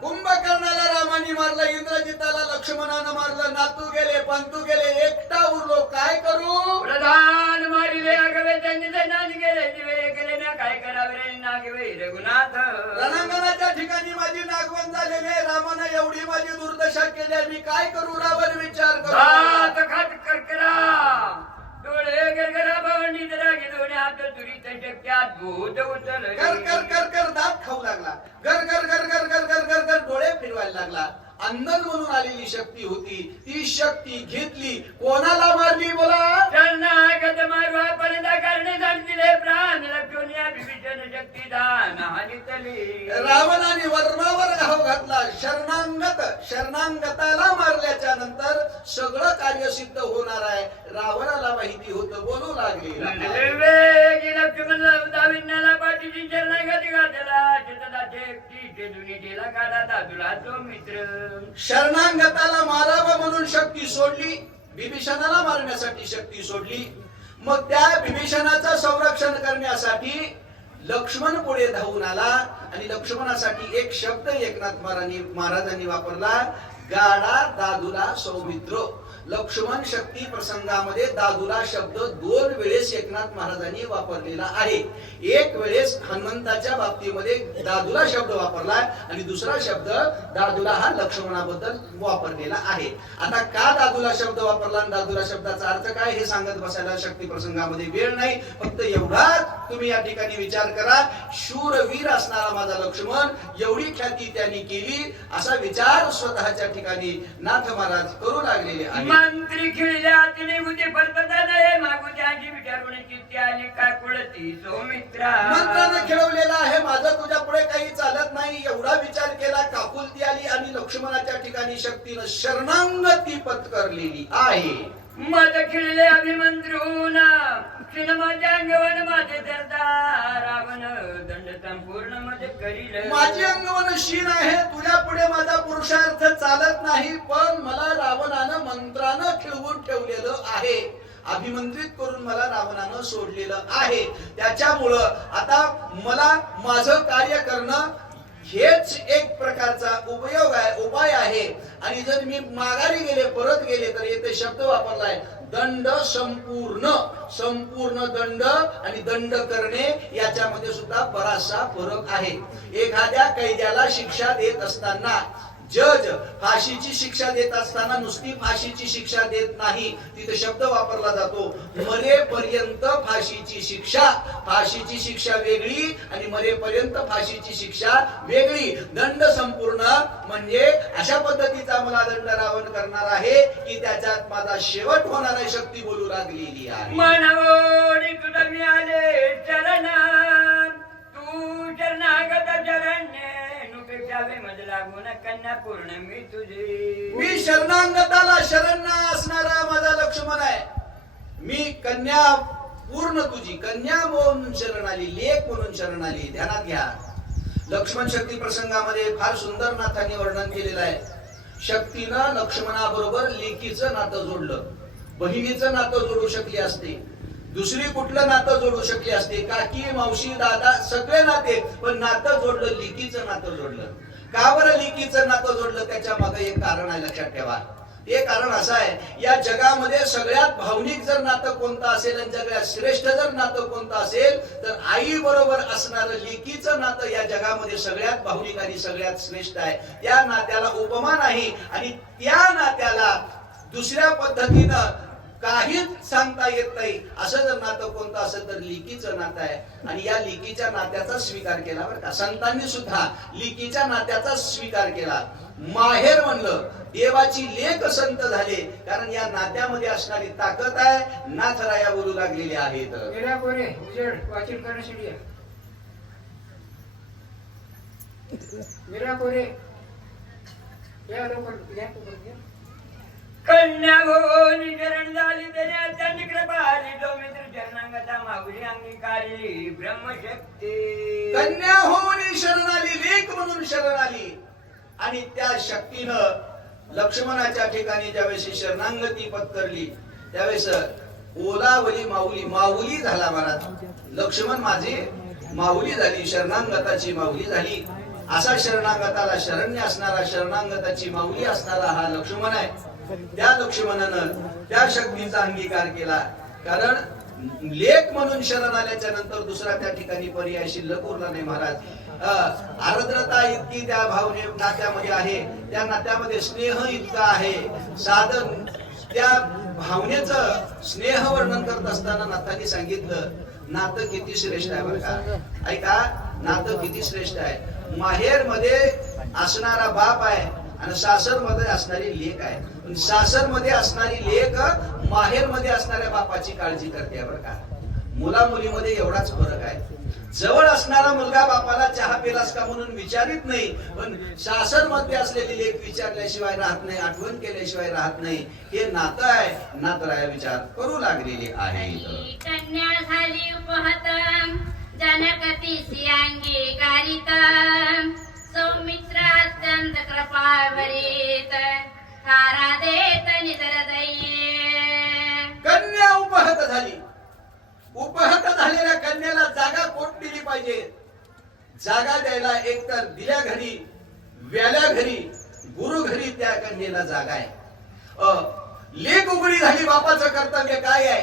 कुंभकर्णाला रामाने मारलं, इंद्रजिताला लक्ष्मणानं मारलं, नातू गेले, पंतू गेले, एकटा उरलो. काय करू? प्रधान मारिले अगवे त्यांनी दैनान गेले दिवे गेले ना काय करावे रे नागवे रघुनाथ. रणांगणाच्या ठिकाणी माझी नागवण झालेली आहे. रामानं एवढी माझी दुर्दशा केली आहे, मी काय करू? रावण विचार दात करू. खात करकरा डोळे गरगरा भवनी दरागी दोन्ही हात दुरीत शक्यात भूत उचल. कर कर कर कर दात खाऊ लागला. गर गर गर गर गर गर गर गर डोळे फिरवायला लागला. अंधन म्हणून आलेली शक्ती होती, ती शक्ती घेतली. कोणाला मारली बोला? शरणागत मारवा पर्यंत करणे सांगतिले प्राण लक्ष्मणिया विभीषण शक्तिदान हानितली. रावणाने वर्मावर घाव घातला. शरणांगताला मारल्याच्या नंतर सगळं कार्य सिद्ध होणार आहे. रावणाला माहिती होतं, बोलू लागले. वेगी लक्ष्मण दाविन्याला पाठीची शरणागती घातला शतदाचे एकटी दुनी केला काढा दादुला तो मित्र. शरणांगताला मारावं म्हणून शक्ती सोडली, विभीषणाला मारण्यासाठी शक्ती सोडली. मग त्या विभीषणाचं संरक्षण करण्यासाठी लक्ष्मण पुढे धावून आला आणि लक्ष्मणासाठी एक शब्द एकनाथ महाराजांनी वापरला, गाडा दादूला सौमित्र. लक्ष्मण शक्ती प्रसंगामध्ये दादूला शब्द 2 वेळेस एकनाथ महाराजांनी वापरलेला आहे. एक वेळेस हनुमंताच्या बाबतीमध्ये दादूला शब्द वापरलाय आणि दुसरा शब्द दादूला हा लक्ष्मणाबद्दल वापरलेला आहे. आता का दादूला शब्द वापरला आणि दादूला शब्दाचा अर्थ काय हे सांगत बसायला शक्ती प्रसंगामध्ये वेळ नाही. फक्त एवढाच तुम्ही या ठिकाणी विचार करा, शूरवीर असणारा माझा लक्ष्मण, एवढी ख्याती त्यांनी केली असा विचार स्वतःच्या ठिकाणी नाथ महाराज करू लागलेले आहे. मंत्री खिळल्या तिने उदे फलपदा नये मागुत्याची विचारून चित्ती आली का कुळती सौमित्रा. मंत्रानं खेळवलेला आहे, माझं तुझ्या पुढे काही चालत नाही एवढा विचार केला. काकुलती आली आणि लक्ष्मणाच्या ठिकाणी शक्तीनं शरणांगती पत्करलेली आहे. मद खिळले अभिमंत्रून क्षीण माझ्या अंगवन माझे सरदार रावण दंड संपूर्ण मद करील. माझी अंगवन शीन आहे, तुझ्या पुढे माझा पुरुषार्थ चालत नाही. पण मला रावणानं मंत्रानं खिळवून ठेवलेलं आहे, अभिमंत्रित करून मला रावणानं सोडलेलं आहे. त्याच्यामुळं आता मला माझं कार्य करणं हेच एक प्रकारचा उपयोग आहे, उपाय आहे. आणि जर मी माघारी गेले, परत गेले तर येथे शब्द वापरलाय दंड संपूर्ण. संपूर्ण दंड आणि दंड करणे याच्यामध्ये सुद्धा बराचसा फरक आहे. एखाद्या कैद्याला शिक्षा देत असताना जज फाशीची शिक्षा देत असताना नुसती फाशीची शिक्षा देत नाही, तिथे शब्द वापरला जातो मरेपर्यंत फाशीची शिक्षा. फाशीची शिक्षा वेगळी आणि मरेपर्यंत फाशीची शिक्षा वेगळी. दंड संपूर्ण म्हणजे अशा पद्धतीचा मला दंड रावण करणार आहे की त्याच्यात माझा शेवट होणार आहे. शक्ती बोलू लागलेली आहे. मनवोडी तुझ मी आले चरण, तू चरणागत चरण्ये नुपेक्षावे मज लागून कन्या पूर्ण मी तुझी. मी शरणांगताला शरण असणारा माझा लक्ष्मण आहे. मी कन्या पूर्ण तुझी, कन्या म्हणून शरण आली, लेख म्हणून शरण आली. ध्यानात घ्या, लक्ष्मण शक्ती प्रसंगामध्ये फार सुंदर नाथांनी वर्णन केलेलं आहे. शक्तीनं लक्ष्मणाबरोबर लेकीचं नातं जोडलं, बहिणीचं नातं जोडू शकली असते, दुसरी कुठलं नातं जोडू शकली असते, काकी मावशी दादा सगळे नाते, पण नातं जोडलं, लेकीचं नातं जोडलं. का बरं लेकीचं नातं जोडलं? त्याच्या मागे एक कारण आहे, लक्षात ठेवा. हे कारण असं आहे, या जगामध्ये सगळ्यात भावनिक जर नातं कोणतं असेल आणि सगळ्यात श्रेष्ठ जर नातं कोणतं असेल तर आई बरोबर असणारं लेकीचं नातं या जगामध्ये सगळ्यात भावनिक आणि सगळ्यात श्रेष्ठ आहे. त्या नात्याला उपमा नाही आणि त्या नात्याला दुसऱ्या पद्धतीनं काहीच सांगता येत नाही असं जर नातं कोणतं असेल तर लेकीचं नातं आहे. आणि या लेकीच्या नात्याचा स्वीकार केला बरं का. संतांनी सुद्धा लेकीच्या नात्याचा स्वीकार केला. माहेर म्हणलं, देवाची लेक संत झाले, कारण या नात्यामध्ये असणारी ताकद आहे. नाथराया बोलू लागलेले आहेत. कन्या भोनी चरण झाली त्याने अत्यंत कृपा आली, जो मित्र चरणांगता मागुली अंगीकारली ब्रह्मशक्ती. कन्या होऊन शरण आली, लेक म्हणून शरण आली आणि त्या शक्तीनं लक्ष्मणाच्या ठिकाणी ज्यावेळेस शरणांगती पत्करली त्यावेळेस ओलावली माऊली, माऊली झाला महाराज. लक्ष्मण माझी माऊली झाली, शरणांगताची माऊली झाली. असा शरणागताला शरण्य असणारा, शरणांगताची माऊली असणारा हा लक्ष्मण आहे. त्या लक्ष्मणानं त्या शक्तीचा अंगीकार केला, कारण लेख म्हणून शरण आल्याच्या नंतर दुसरा त्या ठिकाणी पर्याय शिल्लक उरला नाही महाराज. आर्द्रता इतकी त्या भावने नात्यामध्ये आहे, त्या नात्यामध्ये स्नेह इतका आहे. साधन त्या भावनेचं स्नेह वर्णन करत असताना नाथांनी सांगितलं नातं किती श्रेष्ठ आहे बरं का. ऐका, नातं किती श्रेष्ठ आहे. माहेर मध्ये असणारा बाप आहे आणि सासर मध्ये असणारी लेक आहे. सासर मध्ये असणारी लेक माहेर मध्ये असणाऱ्या बापाची काळजी करते बरं का. मुला मुलीमध्ये एवढाच फरक आहे. जवळ असणारा मुलगा बापाला चहा पेलास का म्हणून विचारित नाही, पण सासर मध्ये असलेली लेक विचारल्याशिवाय राहत नाही, आठवण केल्याशिवाय राहत नाही. हे नातं आहे. नातराया विचार करू लागलेले आहे. कन्या झाली उपहत जनकती अंगीकारित, सौमित्र अत्यंत कृपावरीत तारा देत निधर दैये. कन्या उपहत झाली. उपहत झालेल्या कन्याला जागा कोण दिली पाहिजे? जागा द्यायला एकतर दिल्या घरी, व्याल्या घरी, गुरु घरी त्या कन्येला जागा आहे. लेक उघडी झाली, बापाचं कर्तव्य काय आहे?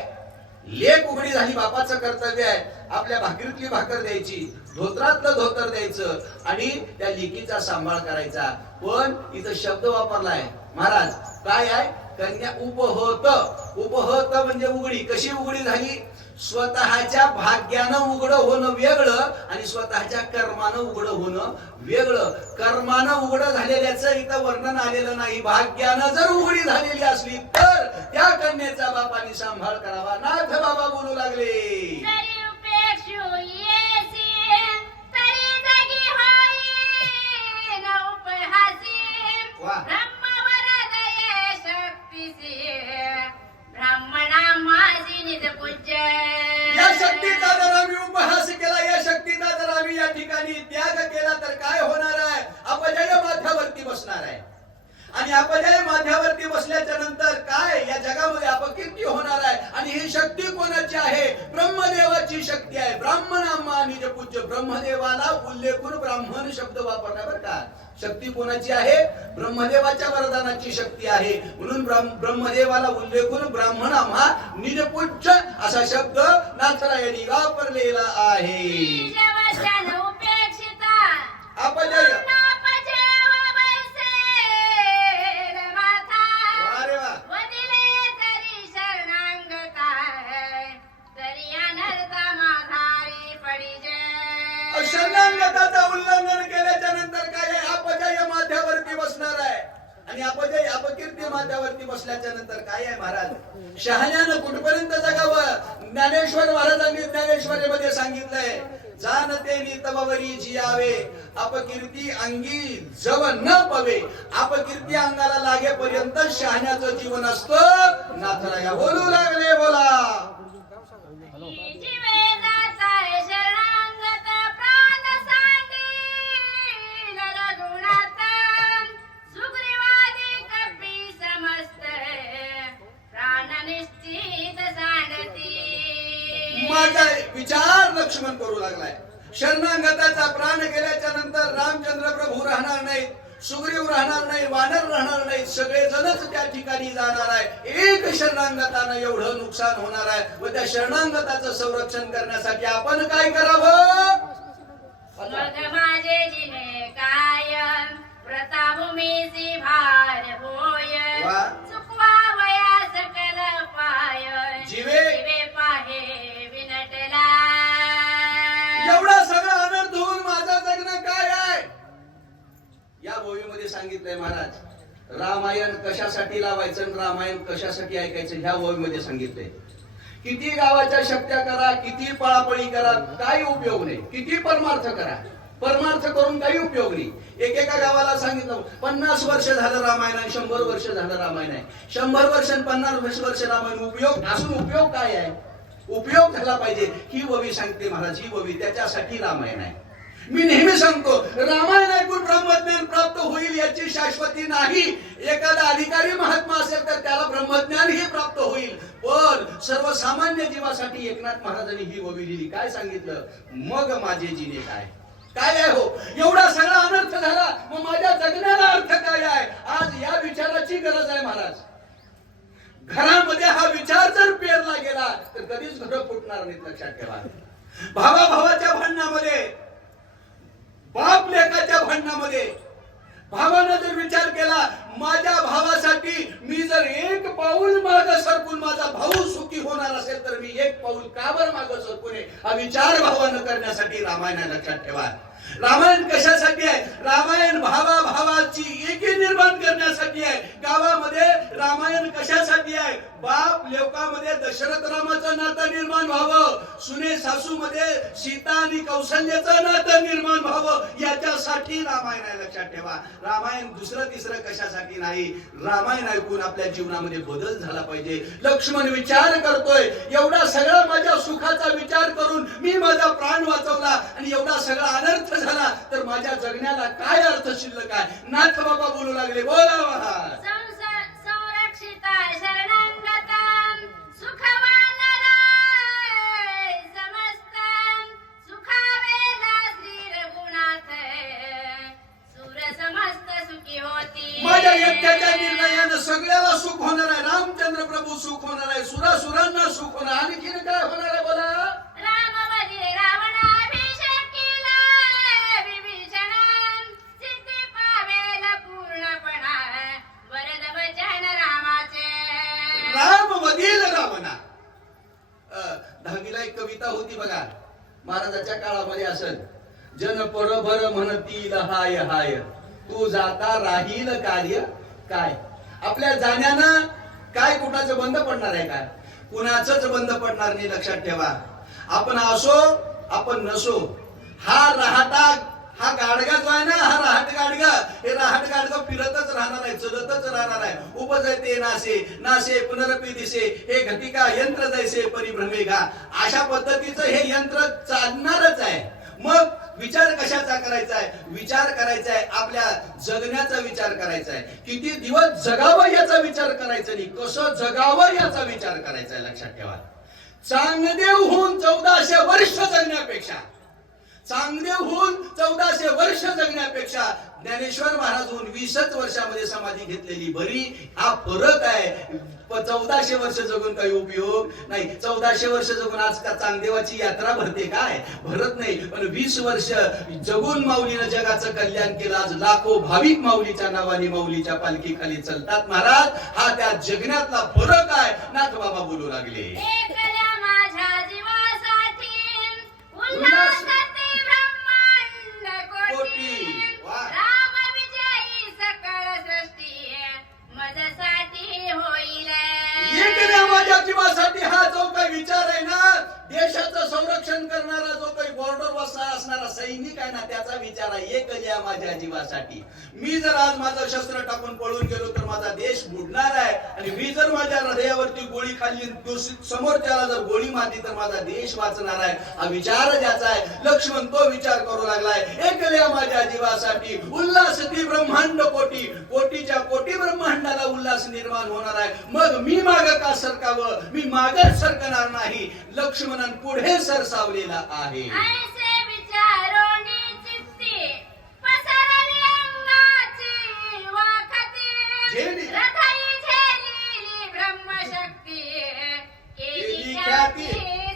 लेक उघडी झाली, बापाचं कर्तव्य आहे आपल्या भाकरीतली भाकर द्यायची, धोत्रातलं धोतर द्यायचं आणि त्या लेकीचा सांभाळ करायचा. पण इथं शब्द वापरलाय महाराज, काय आहे? कन्या उपहत. उपहत म्हणजे उघडी. कशी उघडी झाली? स्वतःच्या भाग्यानं उघडं होणं वेगळं आणि स्वतःच्या कर्मानं उघडं होणं वेगळं. कर्मानं उघडं झालेल्याचं इथं वर्णन आलेलं नाही. भाग्यानं जर उघडी झालेली असली तर त्या कन्येचा बापाने सांभाळ करावा. नाथ बाबा बोलू लागले, तरी उपेक्षू येसी, तरी जगी होई न उपहासी. वा. ब्रह्मवरदये शक्तीसी, ब्राह्मणा माझी निज पूज्य. या शक्तीचा जर आम्ही उपहास केला, या शक्तीचा जर आम्ही या ठिकाणी त्याग केला तर काय होणार आहे? अपजय माथ्यावरती बसणार आहे. आणि अपजय माथ्यावरती बसल्याच्या नंतर काय? या जगामध्ये अपकीर्ती होणार आहे. आणि ही शक्ती कोणाची आहे? ब्रह्मदेवाची शक्ती आहे. ब्राह्मणांमा निज पूज्य. ब्रह्मदेवाला उल्लेखून ब्राह्मण शब्द वापरला बरं का. शक्ती कोणाची आहे? ब्रह्मदेवाच्या वरदानाची शक्ती आहे. म्हणून ब्रह्मदेवाला उल्लेखून ब्राह्मणांमा निज पूज्य असा शब्द नाथरायांनी वापरलेला आहे. निजवचन उपेक्षिता, अपजय. पूर्णोपजेव वैसे. शरणागताचा उल्लंघन केल्याच्या नंतर काय आहे? अपजय माथ्यावरती बसणार आहे. आणि अपकीर्ती माथ्यावरती बसल्याच्या नंतर काय आहे महाराज? शहाण्यानं कुठपर्यंत जगावं? ज्ञानेश्वर महाराजांनी ज्ञानेश्वरीमध्ये सांगितलंय, जानते नितवरी जियावे अपकीर्ती अंगी जव न पवे. अपकीर्ती अंगाला लागेपर्यंत शहाण्याचं जीवन असतं. नाथराया बोलू लागले, बोला. जीवे जाताय शरणागत प्राण सांगील रघुनाथ. सुग्रीवादी कपी समस्त प्राण निश्चित सांडती. माझा विचार लक्ष्मण करू लागलाय. शरणागताचा प्राण गेल्याच्या नंतर रामचंद्र प्रभू राहणार नाहीत, सुग्रीव राहणार नाही, वानर राहणार नाही, सगळेजणच त्या ठिकाणी जाणार आहे. एक शरणागतानं एवढं नुकसान होणार आहे व त्या शरणागताचं संरक्षण करण्यासाठी आपण काय करावं? मग माझे जिने काय प्रताभूमीची भार होय. वा. चुकवा वया सकल पाय. जीवे. जीवे पाहे विनटला. एवढा सगळा अनर्थ होऊन माझं जगणं काय आहे? या ओवीमध्ये सांगितलंय महाराज. रामायण कशासाठी लावायचं आणि रामायण कशासाठी ऐकायचं ह्या ओवीमध्ये सांगितलंय. किती गावाच्या शक्त्या करा, किती पळापळी करा, काही उपयोग नाही. किती परमार्थ करा, परमार्थ करून काही उपयोग नाही. एकेका गावाला सांगितलं 50 वर्ष झालं रामायण आहे, 100 वर्ष झालं रामायण आहे. 100 वर्ष आणि 50 वर्ष रामायण उपयोग असून उपयोग काय आहे? उपयोग झाला पाहिजे ही ओवी सांगते महाराज. ही ओवी त्याच्यासाठी रामायण आहे. मी नेहमी सांगतो, रामायण ऐकून ब्रह्मज्ञान प्राप्त होईल याची शाश्वती नाही. एखादा अधिकारी महात्मा असेल तर त्याला ब्रह्मज्ञान ही प्राप्त होईल, पण सर्वसामान्य जीवासाठी एकनाथ महाराजांनी ही ओवी लिहिली. काय सांगितलं? मग माझे जीने काय काय आहे हो? एवढा सगळा अनर्थ झाला, मग माझ्या जगण्याला अर्थ काय आहे? आज या विचाराची गरज आहे महाराज. घरामध्ये हा विचार जर पेरला गेला तर कधीच घरं फुटणार नाहीत, लक्षात ठेवा. भावाभावाच्या भांडणामध्ये, बाप लेकाच्या भांडणामध्ये भावानं जर विचार केला, माझ्या भावासाठी मी जर एक पाऊल मागे सरकून माझा भाऊ सुखी होणार असेल तर मी एक पाऊल का बरं मागे सरकू नये? हा विचार भावानं करण्यासाठी रामायण आहे, लक्षात ठेवा. रामायण कशासाठी आहे? रामायण भावाभावाची एकी निर्माण करण्यासाठी आहे. गावामध्ये रामायण कशासाठी आहे? बाप लेकामध्ये दशरथ रामाचं नातं निर्माण व्हावं, सुने सासूमध्ये सीता आणि कौशल्याचं नातं निर्माण व्हावं, याच्यासाठी रामायण आहे, लक्षात ठेवा. रामायण दुसरं तिसरं कशासाठी नाही. रामायण ऐकून आपल्या जीवनामध्ये बदल झाला पाहिजे. लक्ष्मण विचार करतोय, एवढा सगळा माझ्या सुखाचा विचार करून मी माझा प्राण वाचवला आणि एवढा सगळा अनर्थ झाला तर माझ्या जगण्याला काय अर्थ शिल्लक आहे? नाथ बाबा बोलू लागले, बोला महाराज. संरक्षिता शरणागतं सुखवान राय समस्त. सुखावेला श्री रघुनाथ सुर समस्त सुखी होती. माझ्या एकट्याच्या निर्णयानं सगळ्याला सुख होणार आहे. रामचंद्र प्रभू सुख होणार आहे, सुरासुरांना सुख होणार. आणखीन काय होणार आहे? बोला. रामवधी रावणाभिषेक केला विभीषण. सिद्धी पावेल पूर्णपणा वरद वचन रामाचे. राम वधील रावणा. 10वीला एक कविता होती बघा, महाराजाच्या काळामध्ये असत. जन परोभर म्हणतील हाय हाय, तू जाता राहील कार्य काय. आपल्या जाण्यानं काय कुणाचं बंद पडणार आहे का? कुणाचंच बंद पडणार नाही, लक्षात ठेवा. आपण असो आपण नसो, हा राहता हा गाडगा जो आहे ना, हा राहट गाडगा, हे राहट गाडगा फिरतच राहणार आहे, चलतच राहणार आहे. उपजते नासे नासे पुनरपी दिसे, हे घटिका यंत्र जैसे परिभ्रमे घा. अशा पद्धतीचं हे यंत्र चालणारच आहे. मग विचार कशाचा करायचा आहे? विचार करायचा आहे आपल्या जगण्याचा विचार करायचा आहे. किती दिवस जगावं याचा विचार करायचा नाही, कसं जगावं याचा विचार करायचा आहे, लक्षात ठेवा. चांगदेव होऊन 1400 वर्ष जगण्यापेक्षा, चांगदेव होऊन 1400 वर्ष जगण्यापेक्षा ज्ञानेश्वर महाराज होऊन 20च वर्षामध्ये समाधी घेतलेली बरी. हा फरक आहे. 1400 वर्ष जगून काही उपयोग नाही. 1400 वर्ष जगून आज का चांगदेवाची यात्रा भरते काय? भरत नाही. पण 20 वर्ष जगून माऊलीनं जगाचं कल्याण केलं. आज लाखो भाविक माऊलीच्या नावाने माऊलीच्या पालखीखाली चालतात महाराज. हा त्या जगण्यातला फरक आहे. नाथ बाबा बोलू लागले, एकल्या माझ्या जीवासाठी उल्हास करते ब्रह्मा संरक्षण करणारा जो काही बॉर्डर असणारा सैनिक आहे ना, त्याचा विचार आहे एक या माझ्या जीवासाठी. मी जर आज माझं शस्त्र टाकून पळून गेलो तर माझा देश बुडणार आहे, आणि मी जर माझ्या हृदयावरती गोळी खाल्ली, समोरच्याला जर गोळी मारली तर माझा देश वाचणार आहे. हा विचार ज्याचा आहे, लक्ष्मण तो विचार करू लागलाय. एकल्या माझ्या जीवासाठी उल्हास ती ब्रह्मांड कोटी, कोटीच्या कोटी ब्रह्मांडाला उल्हास निर्माण होणार आहे. मग मी माग का सरकावं? मी मागच सरकणार नाही. लक्ष्मणन पुढे सरसावलेला आहे. ऐसे विचारोनी चित्ती पसरली अंगाची वाखती, झेली. रथाई झेली ब्रह्मशक्ती, केली ख्याती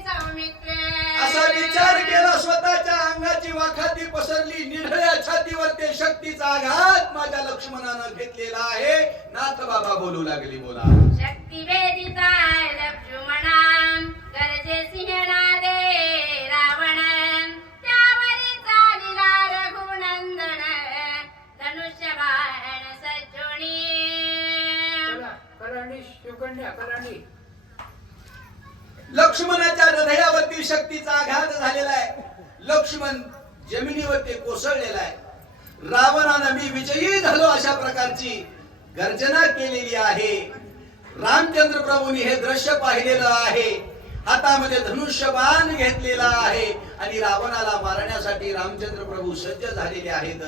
सौमित्रे. असा विचार केला, स्वतःच्या अंगाची वाखाती पसरली, निढळ्या छातीवर ते शक्तीचा आघात माझ्या लक्ष्मणानं घेतलेला आहे. नाथ बाबा बोलू लागली. बोला. शक्ती वेदिता लक्ष्मणा, गरजे सिंहनादे रावण, त्यावरी चालिला रघुनंदन, धनुष्य बाण सज्जोनी. लक्ष्मणाच्या हृदयावरती शक्तीचा आघात झालेला आहे. लक्ष्मण जमिनीवरती कोसळलेला आहे. रावणानं मी विजयी झालो अशा प्रकारची गर्जना केलेली आहे. रामचंद्र प्रभूंनी हे दृश्य पाहिलेलं आहे. हातामध्ये धनुष्यबाण घेतलेला आहे आणि रावणाला मारण्यासाठी रामचंद्र प्रभू सज्ज झालेले आहेत.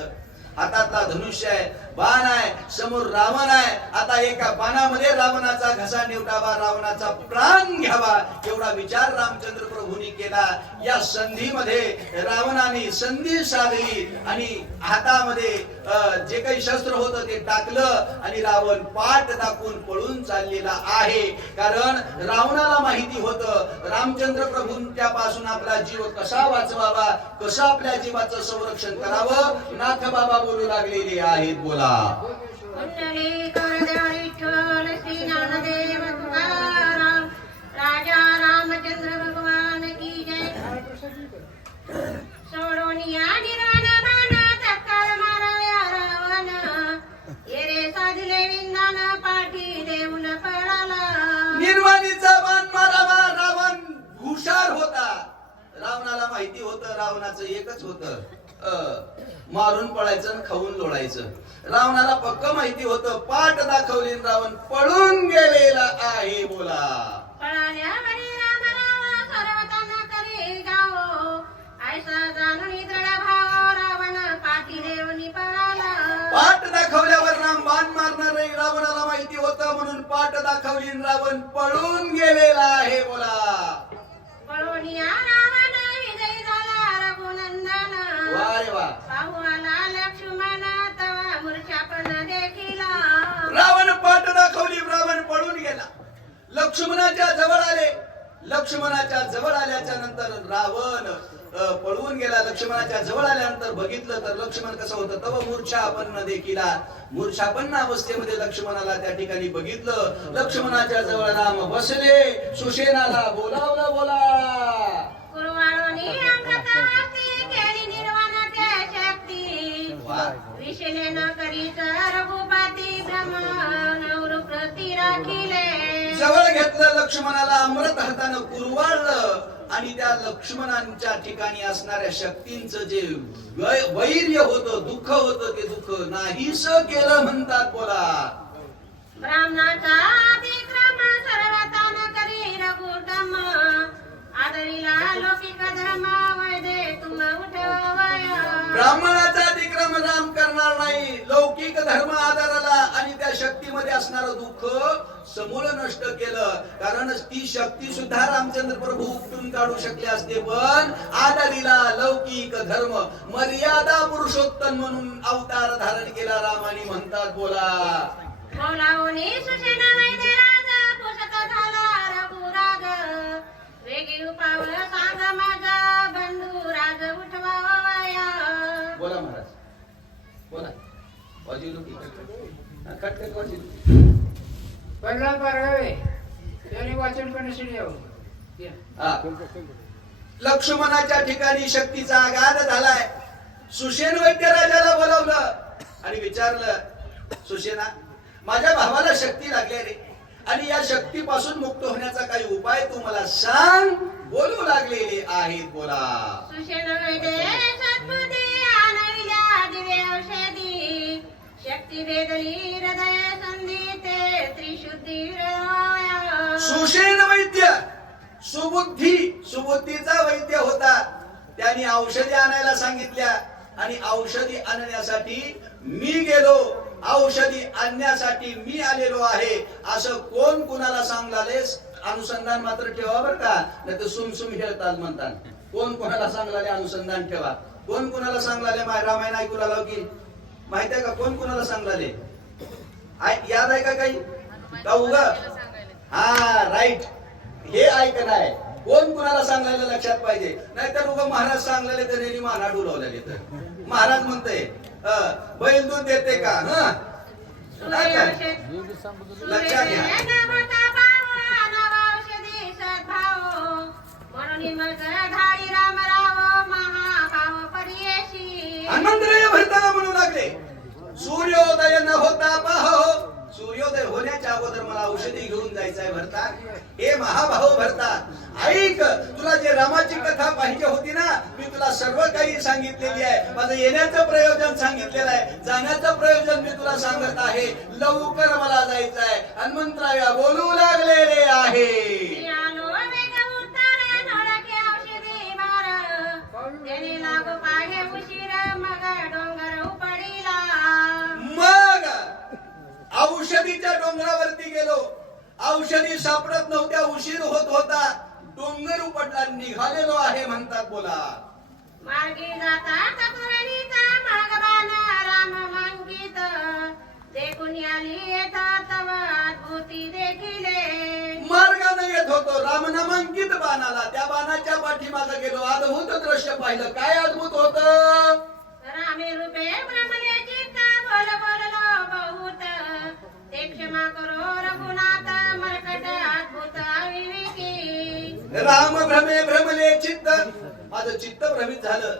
हातातला धनुष्य आहे, बाण आहे, समोर रावण आहे. आता एका बाणामध्ये रावणाचा घसा निवटावा, रावणाचा प्राण घ्यावा, एवढा विचार रामचंद्र प्रभूंनी केला. या संधीमध्ये रावणाने संधी साधली आणि हातामध्ये जे काही शस्त्र होतं ते टाकलं आणि रावण पाठ दाखवून पळून चाललेला आहे. कारण रावणाला माहिती होतं रामचंद्र प्रभूंच्या पासून आपला जीव कसा वाचवावा, कसं आपल्या जीवाचं संरक्षण करावं. नाथ बाबा बोलू लागलेले आहेत. बोला. राजा रामचंद्र भगवान की जय. सोडोनिया निर्वाण बाण तत्काळ माराया रावण, येरे साधले विंदान पाठी देऊन पळाला. निर्वाणीचा बाण मारावा. रावण हुशार होता. रावणाला माहिती होतं रावणाचं एकच होतं, मारून पळायचं आणि खाऊन लोळायचं. रावणाला पक्क माहिती होतं. पाठ दाखवली, रावण पळून गेलेला आहे. बोला. पळाल्यावरी राम राव सर्वताना करी गावो, ऐसा जाणून दृढ भाव रावण पाठी देऊन पळाला. पाठ दाखवल्यावर राम बाण मारणार नाही, रावणाला माहिती होतं म्हणून पाठ दाखवली, रावण पळून गेलेला आहे. बोला. पळोनिया रावण विजयी झाला रघुनंदन, वा रे वा. पाहू आला लक्ष्मण तवा मूर्छापण देखिला. रावण पाठ दाखवली, रावण पळून गेला. लक्ष्मणाच्या जवळ आले. लक्ष्मणाच्या जवळ आल्याच्या नंतर रावण पळून गेला. लक्ष्मणाच्या जवळ आल्यानंतर बघितलं तर लक्ष्मण कसं होतं, तव मूर्छापन्न देखिला. मूर्छापन्न अवस्थेमध्ये लक्ष्मणाला त्या ठिकाणी बघितलं. लक्ष्मणाच्या जवळ राम बसले. सुषेनाला बोलावलं. बोला. कुरवाळोनी अमृतावती केली निर्वाण त्या शक्ती, विषणे न करीत रघुपती ब्रह्मन वृत्ती राखिले. जवळ घेतलं लक्ष्मणाला, अमृत हातानं कुरवाळलं आणि त्या लक्ष्मणांच्या ठिकाणी असणाऱ्या शक्तींचं जे वैर्य होतं, दुःख होतं, ते दुःख नाहीस केलं म्हणतात. बोला. ब्राह्मणाचा अतिक्रम सर्वतान करी रघुतम, आदरीला लौकिक धर्म वैदे तुम उठवया. ब्राह्मणाचा अतिक्रम राम करणार नाही. लौकिक धर्म आदरला आणि त्या शक्तीमध्ये असणारं दुःख समूळ नष्ट केलं. कारण ती शक्ती सुद्धा रामचंद्र प्रभू उपटून काढू शकले असते, पण आदरीला लौकिक धर्म, मर्यादा पुरुषोत्तम म्हणून अवतार धारण केला रामाने म्हणतात. बोला. बोलावणी सुषेना वैद्य राजा पुसत झाला रघुराज, वेगी उपावल सांग माझा बंधू राज उठवाया. बोला महाराज. बोला. वाजिलू की खटखट वाजिलू. पहिला पारवे त्याने वाचन करण्यासाठी लक्ष्मणाच्या ठिकाणी शक्तीचा आघात झालाय. सुषेन वैद्य राजाला बोलावलं आणि विचारलं, सुषेना माझ्या भावाला शक्ती लागली रे, आणि या शक्तीपासून मुक्त होण्याचा काही उपाय तू मला सांग. बोलू लागलेले आहेत. बोला. सुषेण वैद्य सद्बुद्धी आणविल्या दिव्य औषधी शक्ती वेदनी हृदय संधीते त्रिशुद्धी हृदय. सुषेण वैद्य सुबुद्धीचा वैद्य होता. त्यांनी औषधी आणायला सांगितल्या आणि औषधी आणण्यासाठी मी गेलो, औषधी आणण्यासाठी मी आलेलो आहे असं कोण कुणाला सांगलाले अनुसंधान मात्र ठेवा बर का, नाही तर सुम खेळतात म्हणतात. कोण कोणाला सांगलाले अनुसंधान ठेवा. कोण कुणाला सांगलाले रामायण ऐकू लागलो की माहित आहे का कोण कुणाला सांगलाले? याद आहे का काही का उगा? हा राईट, हे ऐकणं आहे. कोण कुणाला सांगायला लक्षात पाहिजे, नाहीतर उगा महाराज सांगलेले तर नेहमी माना डुलवलेले. तर महाराज म्हणते बैल दूध देते का? लक्षात घ्या. हनुमंतराय भरताना म्हणू लागले सूर्योदय न होता पाहो. सूर्योदय होण्याच्या अगोदर मला औषधी घेऊन जायचं आहे भरता. हे महाभाऊ भरता ऐक, तुला जे रामाची कथा पाहिजे होती ना, मी तुला सर्व काही सांगितलेली आहे. माझं येण्याचं प्रयोजन सांगितलेलं आहे, जाण्याचं प्रयोजन मी तुला सांगत आहे. लवकर मला जायचं आहे. हनुमंतराया बोलू लागलेले आहे. मग औषधीच्या डोंगरावरती गेलो. औषधी सापडत नव्हत्या, उशीर होत होता. डोंगर उपटला, निघालेलो आहे म्हणतात. बोला. मार्गी जाता चतुरणीचा मागबान राम मंकित देखून आली येतात अद्भुती देखिले. मार्गाने येत होतो, रामनामांकित बाण आला. त्या बाणाच्या पाठीमागे गेलो, अद्भुत दृश्य पाहिलं. काय अद्भुत होत? रामे रूपे ब्रह्मले चित्त बोल बोललो बहुत ते क्षमा करो रघुनाथ मरकट अद्भुत विवेकी. राम भ्रमे भ्रमले चित्त, माझं चित्त भ्रमित झालं.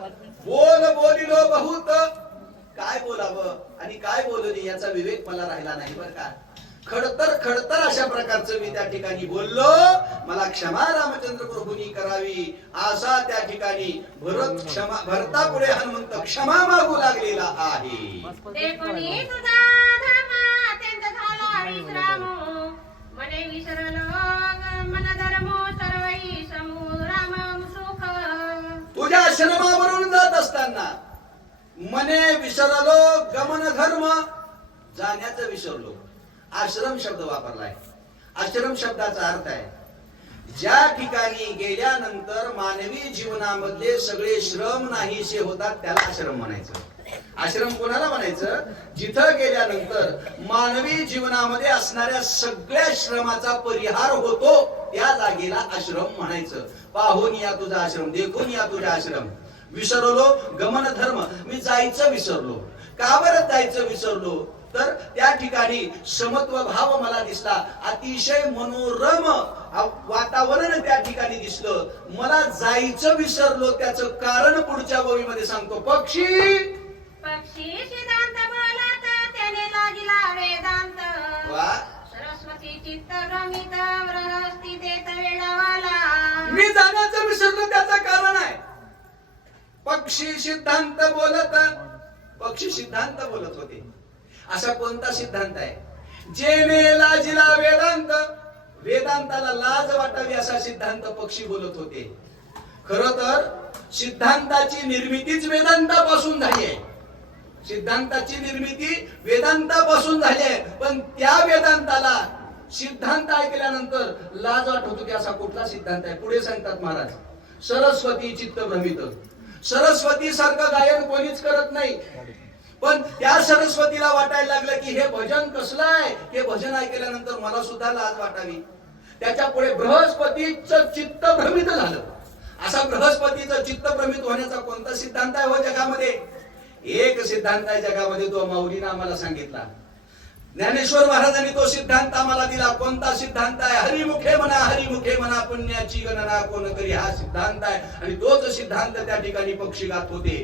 बोल बोलिलो बहुत, काय बोलावं आणि काय बोलू नये याचा विवेक मला राहिला नाही बर का. खडतर अशा प्रकारचं मी त्या ठिकाणी बोललो. मला क्षमा रामचंद्र प्रभूंनी करावी असा त्या ठिकाणी भरता पुढे हनुमंत क्षमा मागू लागलेला आहे. देखुनी तुझा धर्म अत्यंत झाला विश्राम मने विसरलो मन धर्म सर्वही समू राम सुख. तुझ्या आश्रमावरून जात असताना मने विसरलो गमन धर्म, जाण्याचं विसरलो. आश्रम शब्द वापरलाय. आश्रम शब्दाचा अर्थ आहे ज्या ठिकाणी गेल्यानंतर मानवी जीवनामधले सगळे श्रम नाहीसे होतात त्याला आश्रम म्हणायचं. आश्रम कोणाला म्हणायचं? जिथं गेल्यानंतर मानवी जीवनामध्ये असणाऱ्या सगळ्या श्रमाचा परिहार होतो त्या जागेला आश्रम म्हणायचं. पाहून या तुझा आश्रम, देखून या तुझा आश्रम. विसरलो गमन धर्म, मी जायचं विसरलो. का बरं जायचं विसरलो? तर त्या ठिकाणी समत्व भाव मला दिसला. अतिशय मनोरम वातावरण त्या ठिकाणी दिसलं. मला जायचं विसरलो त्याचं कारण पुढच्या ओळीमध्ये सांगतो. पक्षी सिद्धांत बोलत त्याने लागिला वेदांत. वा. सरस्वती चित्त भ्रमित व्रहस्ती देत वेडावाला. मी जाण्याचं विसरलो त्याचं कारण आहे. पक्षी सिद्धांत बोलत, पक्षी सिद्धांत बोलत होते. असा कोणता सिद्धांत आहे जेने लाजिला वेदांत? वेदांताला लाज वाटावी असा सिद्धांत पक्षी बोलत होते. खरं तर सिद्धांताची निर्मितीच वेदांतापासून झाली आहे. सिद्धांताची निर्मिती वेदांतापासून झाली आहे. पण त्या वेदांताला सिद्धांत ऐकल्यानंतर लाज वाटत होती. असा कुठला सिद्धांत आहे? पुढे सांगतात महाराज, सरस्वती चित्त भ्रमित. सरस्वती सारखं गायन कोणीच करत नाही. पण त्या सरस्वतीला वाटायला लागलं की हे भजन कसलं आहे, हे भजन ऐकल्यानंतर मला सुद्धा लाज वाटावी. त्याच्या पुढे बृहस्पतीचं चित्त भ्रमित झालं. असा बृहस्पतीचं चित्त भ्रमित होण्याचा कोणता सिद्धांत आहे हो जगामध्ये? एक सिद्धांत आहे जगामध्ये, तो माऊलीने आम्हाला सांगितला. ज्ञानेश्वर महाराजांनी तो सिद्धांत आम्हाला दिला. कोणता सिद्धांत आहे? हरिमुखे म्हणा पुण्याची गणना कोण करी, हा सिद्धांत आहे. आणि तोच सिद्धांत त्या ठिकाणी पक्षी गात होते.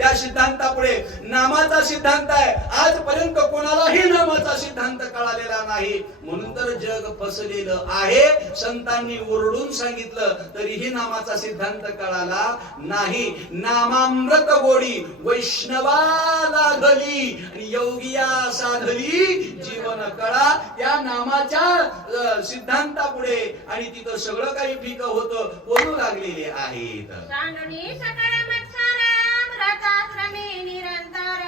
त्या सिद्धांतापुढे नामाचा सिद्धांत आहे. आजपर्यंत कोणालाही नामाचा सिद्धांत कळालेला नाही, म्हणून तर जग फसलेलं आहे. संतांनी ओरडून सांगितलं तरीही नामाचा सिद्धांत कळाला नाही. नामामृत गोडी वैष्णवाला धली आणि योगिया साधली जीवन कळा. त्या नामाच्या सिद्धांतापुढे आणि तिथं सगळं काही फिकं होतं बोलू लागलेले आहेत. सांडुनी सकळ मत्सर अमृताश्रमी निरंतर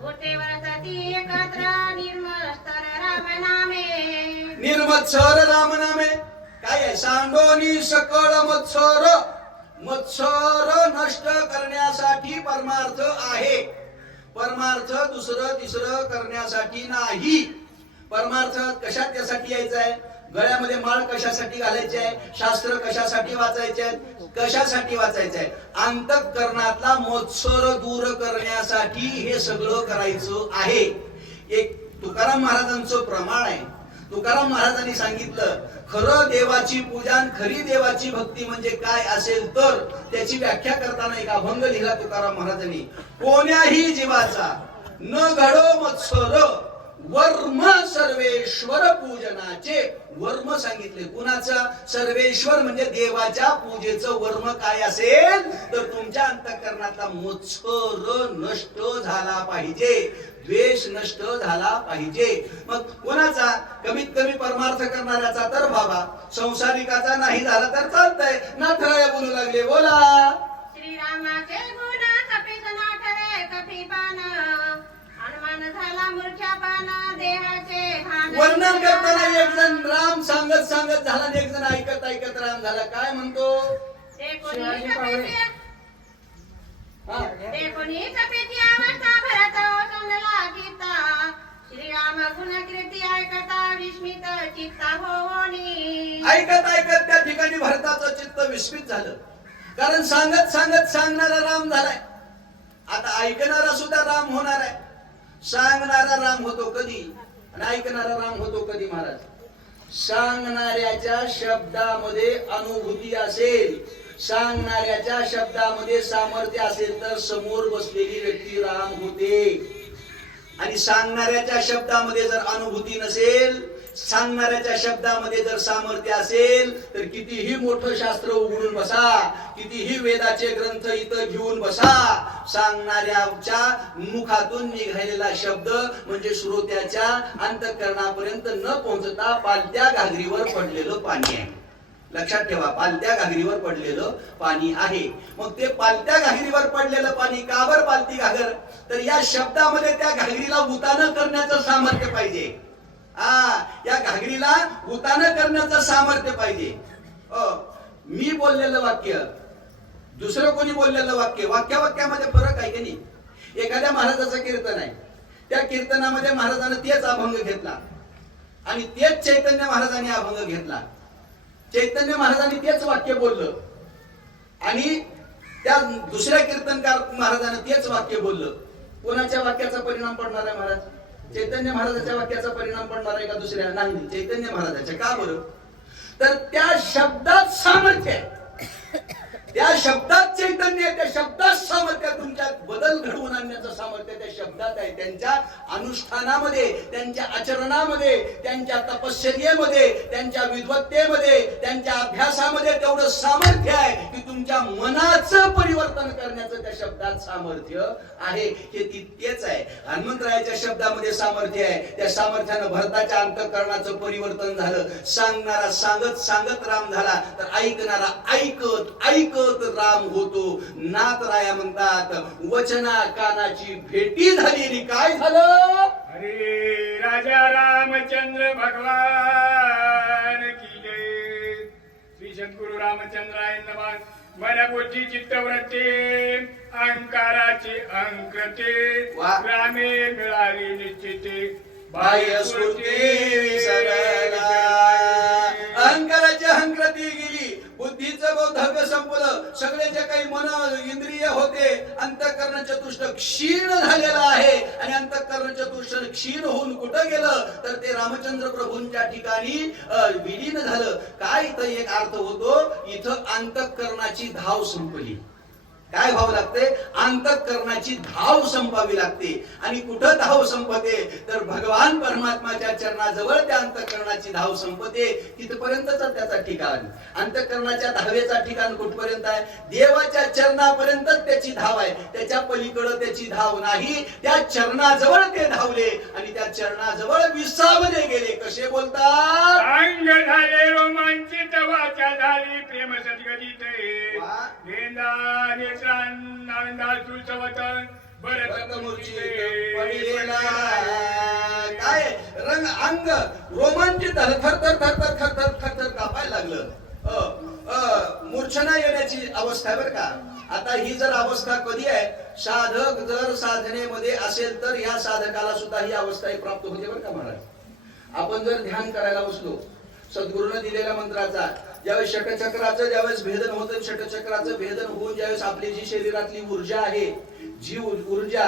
भूतेवर सती एकत्र निर्मस्तर राम नामे. निर्मत्सर राम नामे काय आहे? सांडोनी सकळ मत्सर, मत्सर नष्ट करण्यासाठी परमार्थ आहे. परमार्थ दुसरं तिसरं करण्यासाठी नाही. परमार्थ कशासाठी यायचा आहे? गळ्यामध्ये माळ कशासाठी घालायची आहे? शास्त्र कशासाठी वाचायचे आहेत? कशासाठी वाचायचं आहे? अंतःकरणातला मत्सर दूर करण्यासाठी हे सगळं करायचं आहे. एक तुकाराम महाराजांचं प्रमाण आहे. तुकाराम महाराजांनी सांगितलं खरं देवाची पूजा आणि खरी देवाची भक्ती म्हणजे काय असेल तर त्याची व्याख्या करताना एक अभंग लिहिला तुकाराम महाराजांनी. कोण्याही जीवाचा न घडो मत्सर वर्म सर्वेश्वर पूजनाचे. वर्म सांगितले कुणाचा? सर्वेश्वर म्हणजे देवाच्या पूजेचं वर्म काय असेल तर तुमच्या अंतःकरणातला मत्सर नष्ट झाला पाहिजे, द्वेष नष्ट झाला पाहिजे. मग कोणाचा? कमीत कमी परमार्थ करणाऱ्याचा तर बाबा, संसारिकाचा नाही झाला तर चालतंय. नाथराय बोलू लागले, बोला. श्रीरामाचे गुण कपीस नाठवे कपीपान हनुमान झाला मूर्छापान देवाचे भान. वर्णन करताना एक जण राम सांगत सांगत झाला आणि एक जण ऐकत ऐकत राम झाला. काय म्हणतो? ते कोणी कपीची अवस्था भरत ओसंडला गीता. श्रीराम गुण कीर्ती ऐकता विस्मित चित्ता होनी. ऐकत ऐकत त्या ठिकाणी भरताचं चित्त विस्मित झालं. कारण सांगत सांगत सांगणारा राम झालाय. आता ऐकणारा सुद्धा राम होणार आहे. सांगणारा राम होतो कधी आणि ऐकणारा राम होतो कधी महाराज? सांगणाऱ्याच्या शब्दामध्ये अनुभूती असेल, सांगणाऱ्याच्या शब्दामध्ये सामर्थ्य असेल तर समोर बसलेली व्यक्ती राम होते. आणि सांगणाऱ्याच्या शब्दामध्ये जर अनुभूती नसेल, सांगणाऱ्याच्या शब्दामध्ये जर सामर्थ्य असेल तर कितीही मोठं शास्त्र उघडून बसा, कितीही वेदाचे ग्रंथ इथं घेऊन बसा, सांगणाऱ्याच्या मुखातून निघालेला शब्द म्हणजे श्रोत्याच्या अंतःकरणापर्यंत न पोहोचता पालत्या घागरीवर पडलेलं पाणी आहे. लक्षात ठेवा, पालत्या घागरीवर पडलेलं पाणी आहे. मग ते पालत्या घागरीवर पडलेलं पाणी का बरं पालती घागर? तर या शब्दामध्ये त्या घागरीला उतानं करण्याचं सामर्थ्य पाहिजे. या घागरीला उतानं करण्याचं सामर्थ्य पाहिजे. मी बोललेलं वाक्य, दुसरं कोणी बोललेलं वाक्य, वाक्यामध्ये फरक आहे की नाही? एखाद्या महाराजाचं कीर्तन आहे, त्या कीर्तनामध्ये महाराजांनी तेच अभंग घेतला आणि तेच चैतन्य महाराजांनी अभंग घेतला. चैतन्य महाराजांनी तेच वाक्य बोललं आणि त्या दुसऱ्या कीर्तनकार महाराजांनी तेच वाक्य बोललं. कोणाच्या वाक्याचा परिणाम पडणार आहे महाराज? चैतन्य महाराजाच्या वाक्याचा परिणाम पडणार आहे का दुसऱ्या? नाही, चैतन्य महाराजाच्या. का बरं? तर त्या शब्दात सामर्थ्य आहे, त्या शब्दात चैतन्य आहे, त्या शब्दात सामर्थ्य. तुमच्यात बदल घडवून आणण्याचं सामर्थ्य त्या शब्दात आहे. त्यांच्या अनुष्ठानामध्ये, त्यांच्या आचरणामध्ये, त्यांच्या तपश्चर्येमध्ये, त्यांच्या विद्वत्तेमध्ये, त्यांच्या अभ्यासामध्ये तेवढं सामर्थ्य आहे की तुमच्या मनाचं परिवर्तन करण्याचं त्या शब्दात सामर्थ्य आहे. हे तितकेच आहे. हनुमंतरायाच्या शब्दामध्ये सामर्थ्य आहे. त्या सामर्थ्यानं भरताच्या अंतःकरणाचं परिवर्तन झालं. सांगणारा सांगत सांगत राम झाला तर ऐकणारा ऐकत ऐकत राम होतो. नाथराया म्हणतात वचना कानाची भेटी झाली आणि काय झालं? अरे राजा रामचंद्र भगवान की जय. श्री सद्गुरु रामचंद्राय नमः. मन बुद्धी चित्तवृत्ती अहंकाराची अंकते रामे मिळाली निश्चिते. बाह्य स्फूर्ती विसरला. अहंकाराची अहंकृती गेली, बुद्धीचं बौद्धव्य संपलं. सगळे जे काही मन इंद्रिय होते, अंतःकरण चतुष्ट क्षीण झालेलं आहे. आणि अंतःकरण चतुष्ट क्षीण होऊन कुठं गेलं तर ते रामचंद्र प्रभूंच्या ठिकाणी विलीन झालं. काय इथं एक अर्थ होतो, इथं अंतःकरणाची धाव संपली. काय व्हावं लागते? अंतःकरणाची धाव संपावी लागते. आणि कुठं धाव संपते? तर भगवान परमात्माच्या चरणाजवळ त्या अंतःकरणाची धाव संपते. तिथपर्यंतच त्याचा ठिकाण. अंतःकरणाच्या धावेचा ठिकाण कुठपर्यंत आहे? देवाच्या चरणापर्यंतच त्याची धाव आहे. त्याच्या पलीकडे त्याची धाव नाही. त्या चरणाजवळ ते धावले आणि त्या चरणाजवळ विसावले गेले. कसे बोलतात? अंग झाले रोमांचित, वाचा झाली प्रेम सद्गदित, गेंदा नेत्रांना सुसवतन भरत मूर्छित पडिलेला. काय रंग अंग रोमांचित झालं, थरथर थरथर थरथर थरथर कापायला लागलं. मूर्छना येण्याची अवस्था आहे बरं का. आता ही जर अवस्था कधी आहे? साधक जर साधनेमध्ये असेल तर या साधकाला सुद्धा ही अवस्था प्राप्त होते बरं का महाराज. आपण जर ध्यान करायला बसलो, सद्गुरूने दिलेल्या मंत्राचा ज्यावेळेस षटचक्राचं ज्यावेळेस भेदन होतं, षटचक्राचं भेदन होऊन ज्यावेळेस आपली जी शरीरातली ऊर्जा आहे, जी ऊर्जा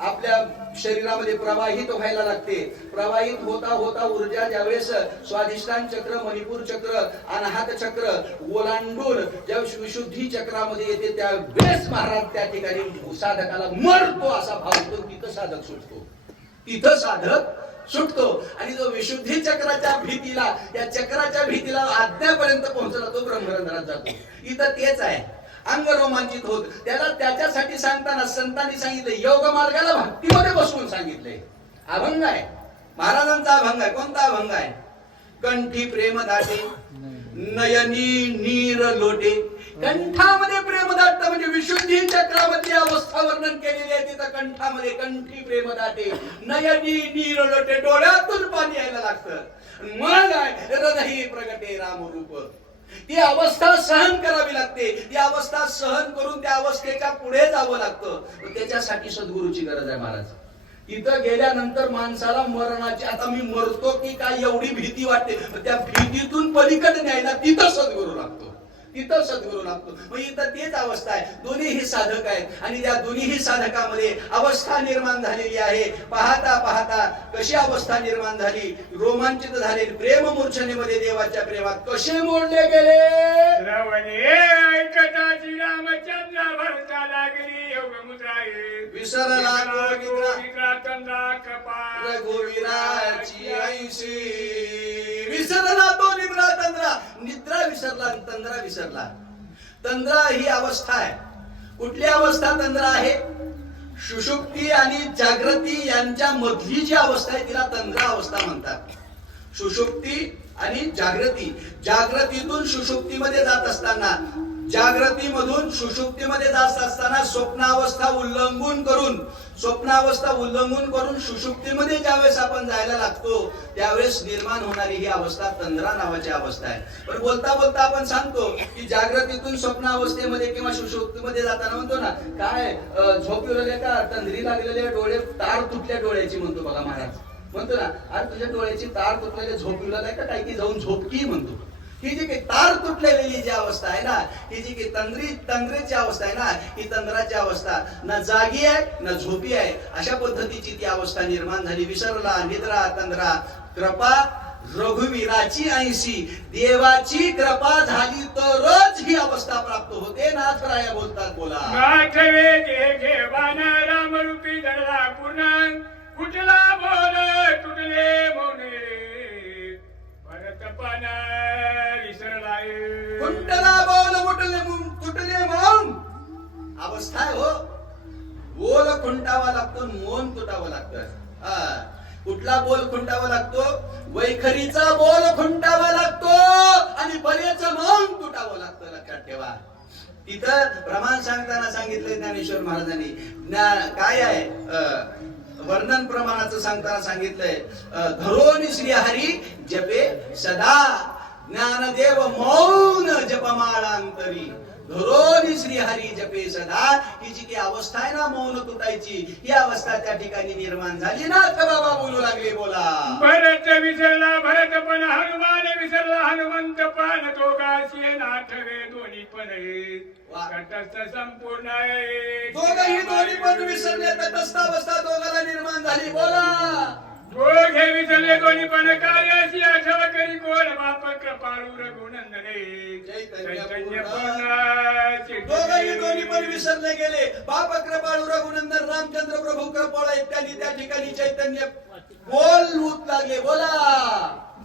आपल्या शरीरामध्ये प्रवाहित व्हायला लागते, प्रवाहित होता होता ऊर्जा ज्यावेळेस स्वाधिष्ठान चक्र, मणिपूर चक्र, अनाहत चक्र ओलांडून ज्यावेळेस विशुद्धी चक्रामध्ये येते, त्यावेळेस महाराज त्या ठिकाणी साधकाला मरतो असा भाव होतो. तिथं साधक सुटतो, तिथं साधक सुटतो. आणि जो विशुद्धी चक्राच्या भीतीला, या चक्राच्या भीतीला आज्ञापर्यंत पोहोचला तो ब्रह्मरंध्रात जातो. इथं तेच आहे, अंग रोमांचित होत. त्याला त्याच्यासाठी सांगताना संतांनी सांगितलं, योग मार्गाला भक्तीमध्ये बसवून सांगितलंय. अभंग आहे महाराजांचा, अभंग आहे. कोणता अभंग आहे? कंठी प्रेम दाटे, नयनी नीर लोटे. कंठामध्ये प्रेम दाटतं म्हणजे विशुद्धी चक्रामधली अवस्था वर्णन केलेली आहे. तिथं कंठामध्ये कंठी प्रेम दाटे, नयनी नीर लोटे, डोळ्यातून पाणी यायला लागतं. मग हृदयी प्रगटे रामरूप. ती अवस्था सहन करावी लागते. ती अवस्था सहन करून त्या अवस्थेच्या पुढे जावं लागतं. त्याच्यासाठी सद्गुरूची गरज आहे महाराज. इथं गेल्यानंतर माणसाला मरणाची, आता मी मरतो की काय एवढी भीती वाटते, त्या भीतीतून पलीकडे न्यायला तिथं सद्गुरू लागतो, तिथं सद्गुरू लागतो. मग इथं तेच अवस्था आहे. दोन्हीही साधक आहेत आणि त्या दोन्हीही साधकामध्ये अवस्था निर्माण झालेली आहे. पाहता पाहता कशी अवस्था निर्माण झाली, रोमांचित झाले. प्रेम मूर्छनेमध्ये देवाच्या प्रेमात कसे मोडले गेले. श्रवणे ऐकता श्रीरामचंद्र भरता लागली योग मुद्राई, विसरला तो निद्रा तंद्रा कपाळ रघुवीराची ऐशी. विसरला तो निद्रा तंद्रा, निद्रा विसरला, तंद्रा विसरला. तंद्रा ही अवस्था आहे. कुठली अवस्था तंद्रा आहे? सुषुप्ती आणि जागृती यांच्या मधली जी अवस्था आहे तिला तंद्रा अवस्था म्हणतात. सुषुप्ती आणि जागृती, जागृतीतून सुषुप्तीमध्ये जात असताना, जागृतीमधून सुषुप्तीमध्ये जात असताना स्वप्नावस्था उल्लंघन करून सुषुप्तीमध्ये ज्यावेळेस आपण जायला लागतो त्यावेळेस निर्माण होणारी ही अवस्था तंद्रा नावाची अवस्था आहे. पण बोलता बोलता आपण सांगतो की जागृतीतून स्वप्नावस्थेमध्ये किंवा सुषुप्तीमध्ये जाताना म्हणतो ना, काय झोप येऊ का, तंद्री लागलेले डोळे, तार तुटल्या डोळ्याची म्हणतो बघा महाराज. म्हणतो ना, अरे तुझ्या डोळ्याची तार तुटलेली, झोप येऊ का काय की जाऊन झोप की म्हणतो. ही जी काही तार तुटलेली जी अवस्था आहे ना, ही जी काही तंद्रेची अवस्था आहे ना, ही तंद्राची अवस्था ना जागी आहे ना झोपी आहे. अशा पद्धतीची ती अवस्था निर्माण झाली. विसरला निद्रा तंद्रा, कृपा रघुवीराची ऐशी. देवाची कृपा झाली तरच ही अवस्था प्राप्त होते. नाथराया बोलतात, बोला. गाठवे घे रामरूपी धरला पूर्ण, कुठला बोल तुटले मौने, भरतपणा विसरलाय. कुंटला बोल तुटले मौन अवस्था आहे हो. बोल खुंटावा लागतो, मौन तुटावं लागतं. कुठला बोल खुंटावा लागतो? वैखरीचा बोल खुंटावा लागतो आणि बरेच मौन तुटावं लागतं. लक्षात ठेवा. तिथं प्रमाण सांगताना सांगितलंय ज्ञानेश्वर महाराजांनी. काय आहे वर्णन प्रमाणाचं सांगताना सांगितलंय, धरोनी श्रीहरी जपे सदा, ज्ञानदेव मौन जपमाळांतरी. धरोनी श्रीहरी जपे सदा, ही जी काही अवस्था आहे ना मौन तुटायची, ही अवस्था त्या ठिकाणी निर्माण झाली. नाथ बाबा बोलू लागले, बोला. भरत विसरला भरतपण, हनुमान विसरला हनुमंतपण, दोघांशी नाठवे दोन्ही पण तटस्थ संपूर्ण आहे. दोघही दोन्ही पण विसरले, तटस्थ अवस्था दोघाला निर्माण झाली. बोला. गो घेवी चले दोन्ही पण कार्याची आठव करी कोण बाप कृपाळू रघुनंदने चैतन्य पूर्ण दोघंही दोन्ही पण विसरले गेले. बाप कृपाळू रघुनंदन रामचंद्र प्रभू कृपाळू एकट्याने त्या ठिकाणी चैतन्य बोलूत लागले. बोला.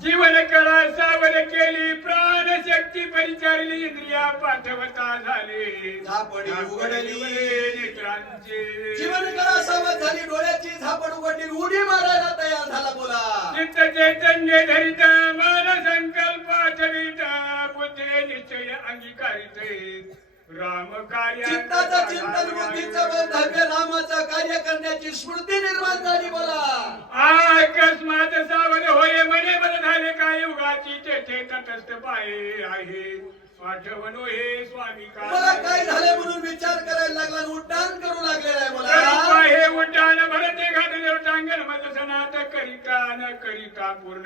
जीवन कळा सावध केली प्राण शक्ती परिचारली इंद्रिया पाठवता झाले झापडी उघडली नेत्रांचे जीवन कळा सावध झाली डोळ्याची झापड उघडली उडी मारायला तयार झाला. बोला. चित्त चैतन्य धरित मन संकल्प आचरित बुद्धे निश्चय अंगीकारित राम कार्य चित्ताचं चिंतन बुद्धीचं बंधव्य रामाचं कार्य करण्याची स्मृती निर्माण झाली. बोला. अकस्मात सावध होय म्हणे बरं झाले काय युगाची तेथे तटस्थ पाये आहे आठवणो हे स्वामी मला काय झाले म्हणून विचार करायला लागला आणि उड्डाण करू लागलेला आहे. बोला. हे उड्डाण भरते घातले टांगण मत सनात करिता न करिता पूर्ण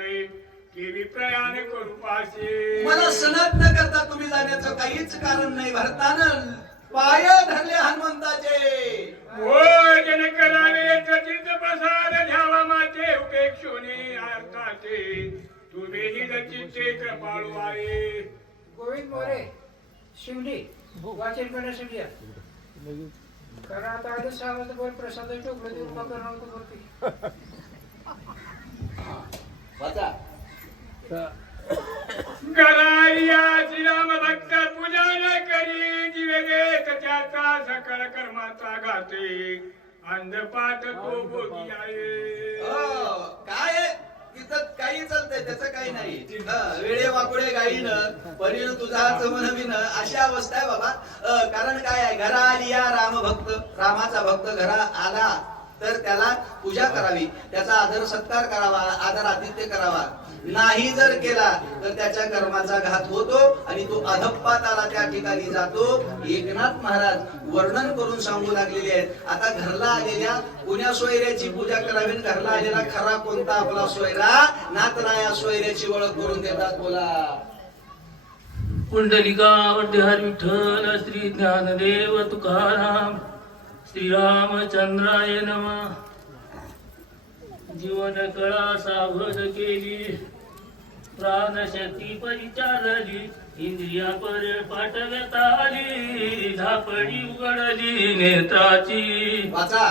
केवी प्रयाण करू पासे मला सनात न करता तुम्ही जाण्याचं काहीच कारण नाही. भरतानं पाय धरले हनुमंताचे. भोजन करावे तचित प्रसाद घ्यावा माते उपेक्षोने अर्थाते तुम्ही चित्ते कृपाळू आहे. गोविंद मोरे शिवली वाचन करण्यासाठी या. कारण आता आधी 6 वाजता बोल प्रसाद टोकलं देऊ करणार होतं वरती. वाचा. कराया श्रीराम भक्त पूजा न करी दिवे घेत त्याचा सकळ कर्माचा घाते अंधपात तो भोगी आहे. काय आहे? तिथं काही चालतंय त्याचं काही नाही. वेळे वाकुडे गाईनं परीन तुझा म्हणवीन अशी अवस्था आहे बाबा. कारण काय आहे घरा आली या राम भक्त रामाचा भक्त घरा आला तर त्याला पूजा करावी त्याचा आदर सत्कार करावा आदर आतिथ्य करावा. नाही जर केला तर त्याच्या कर्माचा घात होतो आणि तो अधप्पाताला त्या ठिकाणी जातो. एकनाथ महाराज वर्णन करून सांगू लागलेले आहेत. आता घरला आलेल्या पुण्या सोयऱ्याची पूजा करावी. घरला आलेला खरा कोणता आपला सोयरा नातराया सोयऱ्याची ओळख करून देतात. बोला. पुंडलिका वड्डेहर विठ्ठल श्री ज्ञानदेव तुकाराम श्रीरामचंद्राय नमः. जीवन कळा सावध केली प्राणशक्ती परिचारली इंद्रिया पर पाठवता आली झापडी उघडली नेत्राची. वाचा.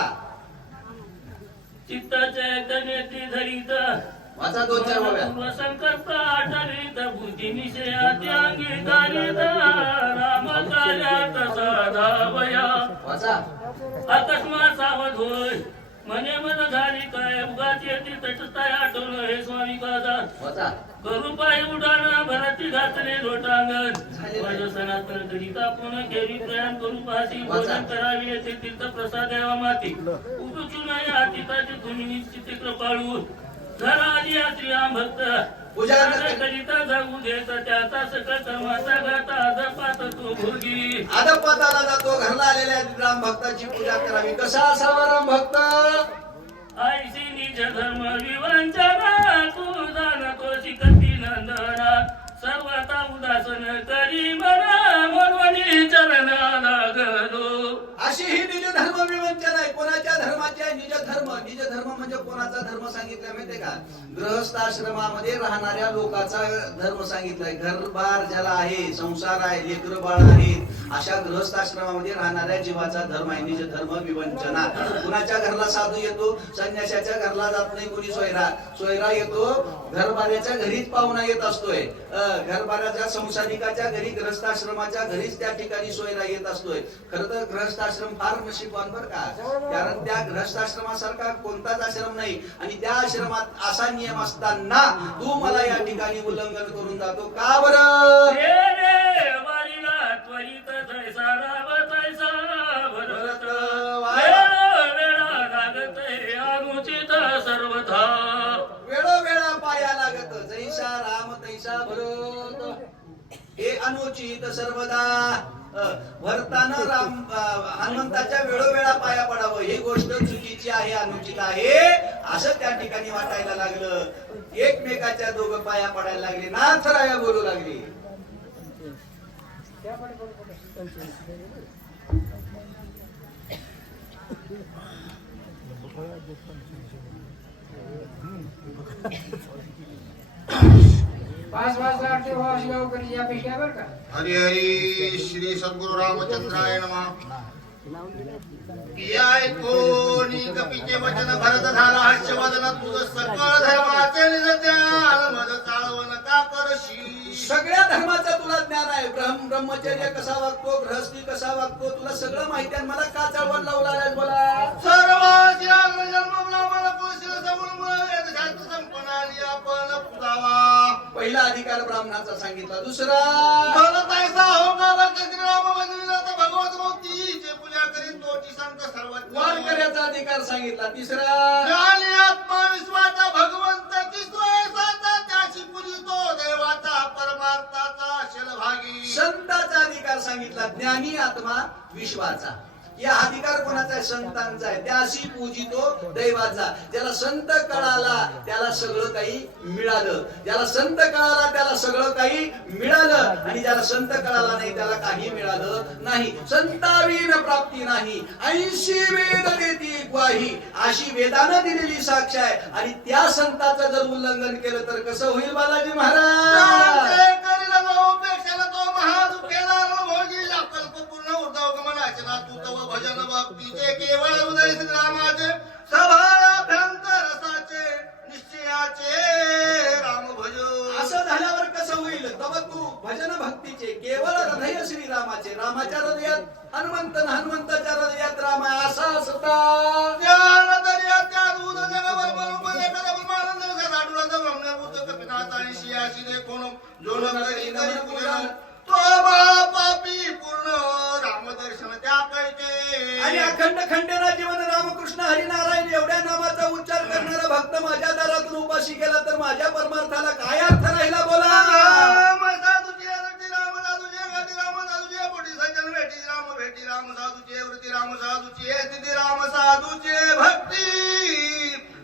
चित्ताचे कनेती धरित वाचा 2-4 ओव्या. पूर्व संकल्प आठवित बुद्धी निश्चया अंगी कारित राम कार्यात साधावया. वाचा. अकस्मात सावध होय मने मन झाली काय उगाच येते तटस्थाय आठवण हे स्वामी काजा. वाचा. करू पाय उडाना भरती घातले लोटांगण माझ्या सनातन करिता पुन्हा केली प्रयाण करू पासी भोजन करावी येथे तीर्थ प्रसाद द्यावा माती उडूचू नाही आतिताचे तुम्ही निश्चित कृपाळू घरा आली श्रीराम भक्त पूजा करिता जाऊ देत त्याचा सकळ कर्माचा घाता अधपात तो भोगी. अधपाताला जातो. घरला आलेल्या राम भक्ताची पूजा करावी. कसा असावा राम भक्त? आईशी निज धर्म विवंचना तू जाणतो शिकती नंदना सर्वता उदासन करी मना मनवणी चरणा लागलो. अशी ही निज धर्म विवंचना आहे. कोणाच्या धर्माची आहे? निज धर्म. निज धर्म म्हणजे कोणाचा धर्म सांगितला माहितीये का? गृहस्थाश्रमामध्ये राहणाऱ्या लोकांचा धर्म सांगितलाय. घरबार ज्याला आहे संसार आहे लेकर बाळ आहेत अशा गृहस्थाश्रमामध्ये राहणाऱ्या जीवाचा धर्म आहे निज धर्म विवंचना. कुणाच्या घरला साधू येतो संन्याशाच्या घरला जात नाही कोणी. सोयरा येतो घरबाऱ्याच्या घरीच पाहुणा येत असतोय. घरबाऱ्याच्या संसारिकाच्या घरी ग्रहस्थाश्रमाच्या घरीच त्या ठिकाणी सोयरा येत असतोय. खरं तर ग्रहस्थाश्रम फार नशीबवान बर का. कारण त्या ग्रहस्थाश्रमासारखा कोणताच आश्रम नाही आणि त्या आश्रमात असा नियम असताना तू मला या ठिकाणी उल्लंघन करून जातो का बरं? त्वरित जैसा राम तैसा भरत अनुचित सर्वथा वेळोवेळा पाया लागत जैसा राम तैसा भरत. हे अनुचित सर्वदा भरताना राम हनुमंताच्या वेळोवेळा पाया पडावं ही गोष्ट चुकीची आहे अनुचित आहे असं त्या ठिकाणी वाटायला लागलं. एकमेकाच्या दोघं पाया पडायला लागले नाथराया बोलू लागले. 5 वाजता आरती व्हावी अशी गावकरी अपेक्षा आहे बरं का. हरी हरी श्री सद्गुरु रामचंद्राय नमः. या कोणी कपीचे वचन भरत झाला हर्षवदन तुझं सकळ धर्माचे निजज्ञान मद चाळवण का करशी. सगळ्या धर्माचं तुला ज्ञान आहे. ब्रह्मचर्य कसा वागतो, गृहस्थी कसा वागतो, तुला सगळं माहिती आहे. मला का चळवण लावला आहे बोला. सर्वांची जन्म ब्राह्मण कुलशील सगुण वेदशास्त्र संपन्नाली आपण पुरावा. पहिला अधिकार ब्राह्मणाचा सांगितला. दुसरा भरतायचा होकार श्रीराम वंदनीला भगवत मूर्तीचे पूजा करीत तोची संत सर्वज्ञ. वारकऱ्याचा अधिकार सांगितला. तिसरा ज्ञानी आत्मा विश्वाचा भगवंताची स्वयंसाचा त्याची पूजितो देवाचा परमार्थाचा शलभागी. संताचा अधिकार सांगितला. ज्ञानी आत्मा विश्वाचा. या अधिकार कोणाचा आहे? संतांचा आहे. त्याशी पूजितो दैवाचा. ज्याला संत कळाला त्याला सगळं काही मिळालं. ज्याला संत कळाला त्याला सगळं काही मिळालं आणि ज्याला संत कळाला नाही त्याला काही मिळालं नाही. संतावीन प्राप्ती नाही 80 वेद देती ग्वाही अशी वेदानं दिलेली साक्ष आहे. आणि त्या संताचं जर उल्लंघन केलं तर कसं होईल बालाजी महाराज. भजन भक्तीचे केवळ हृदय श्रीरामाचे सभाभ्यंत रसाचे निश्चयाचे राम भज. असं झाल्यावर कसं होईल. तव तू भजन भक्तीचे केवळ हृदय श्रीरामाचे. रामाच्या हृदयात हनुमंत, हनुमंताच्या हृदयात राम असा असता. ज्ञान दर्याच्या दूध जगभर बरोबर एखादा ब्रह्मानंद सदा डुळत ब्रह्मभूत कपिनाथ आणि शियाशी देखून जो नगरी करी पूजन तो पापी पूर्ण रामदर्शन त्या कैके. आणि अखंड खंडेना जीवन रामकृष्ण हरिनारायण एवढ्या नामाचा उच्चार करणारा भक्त माझ्या दारातून उपाशी गेला तर माझ्या परमार्थाला काय अर्थ राहिला बोला. राम साधूचे रटी राम साधूचे गती राम साधूचे पोटी सज्जन भेटी राम साधूचे वृत्ती राम साधूचे तिथे राम साधूचे भक्ती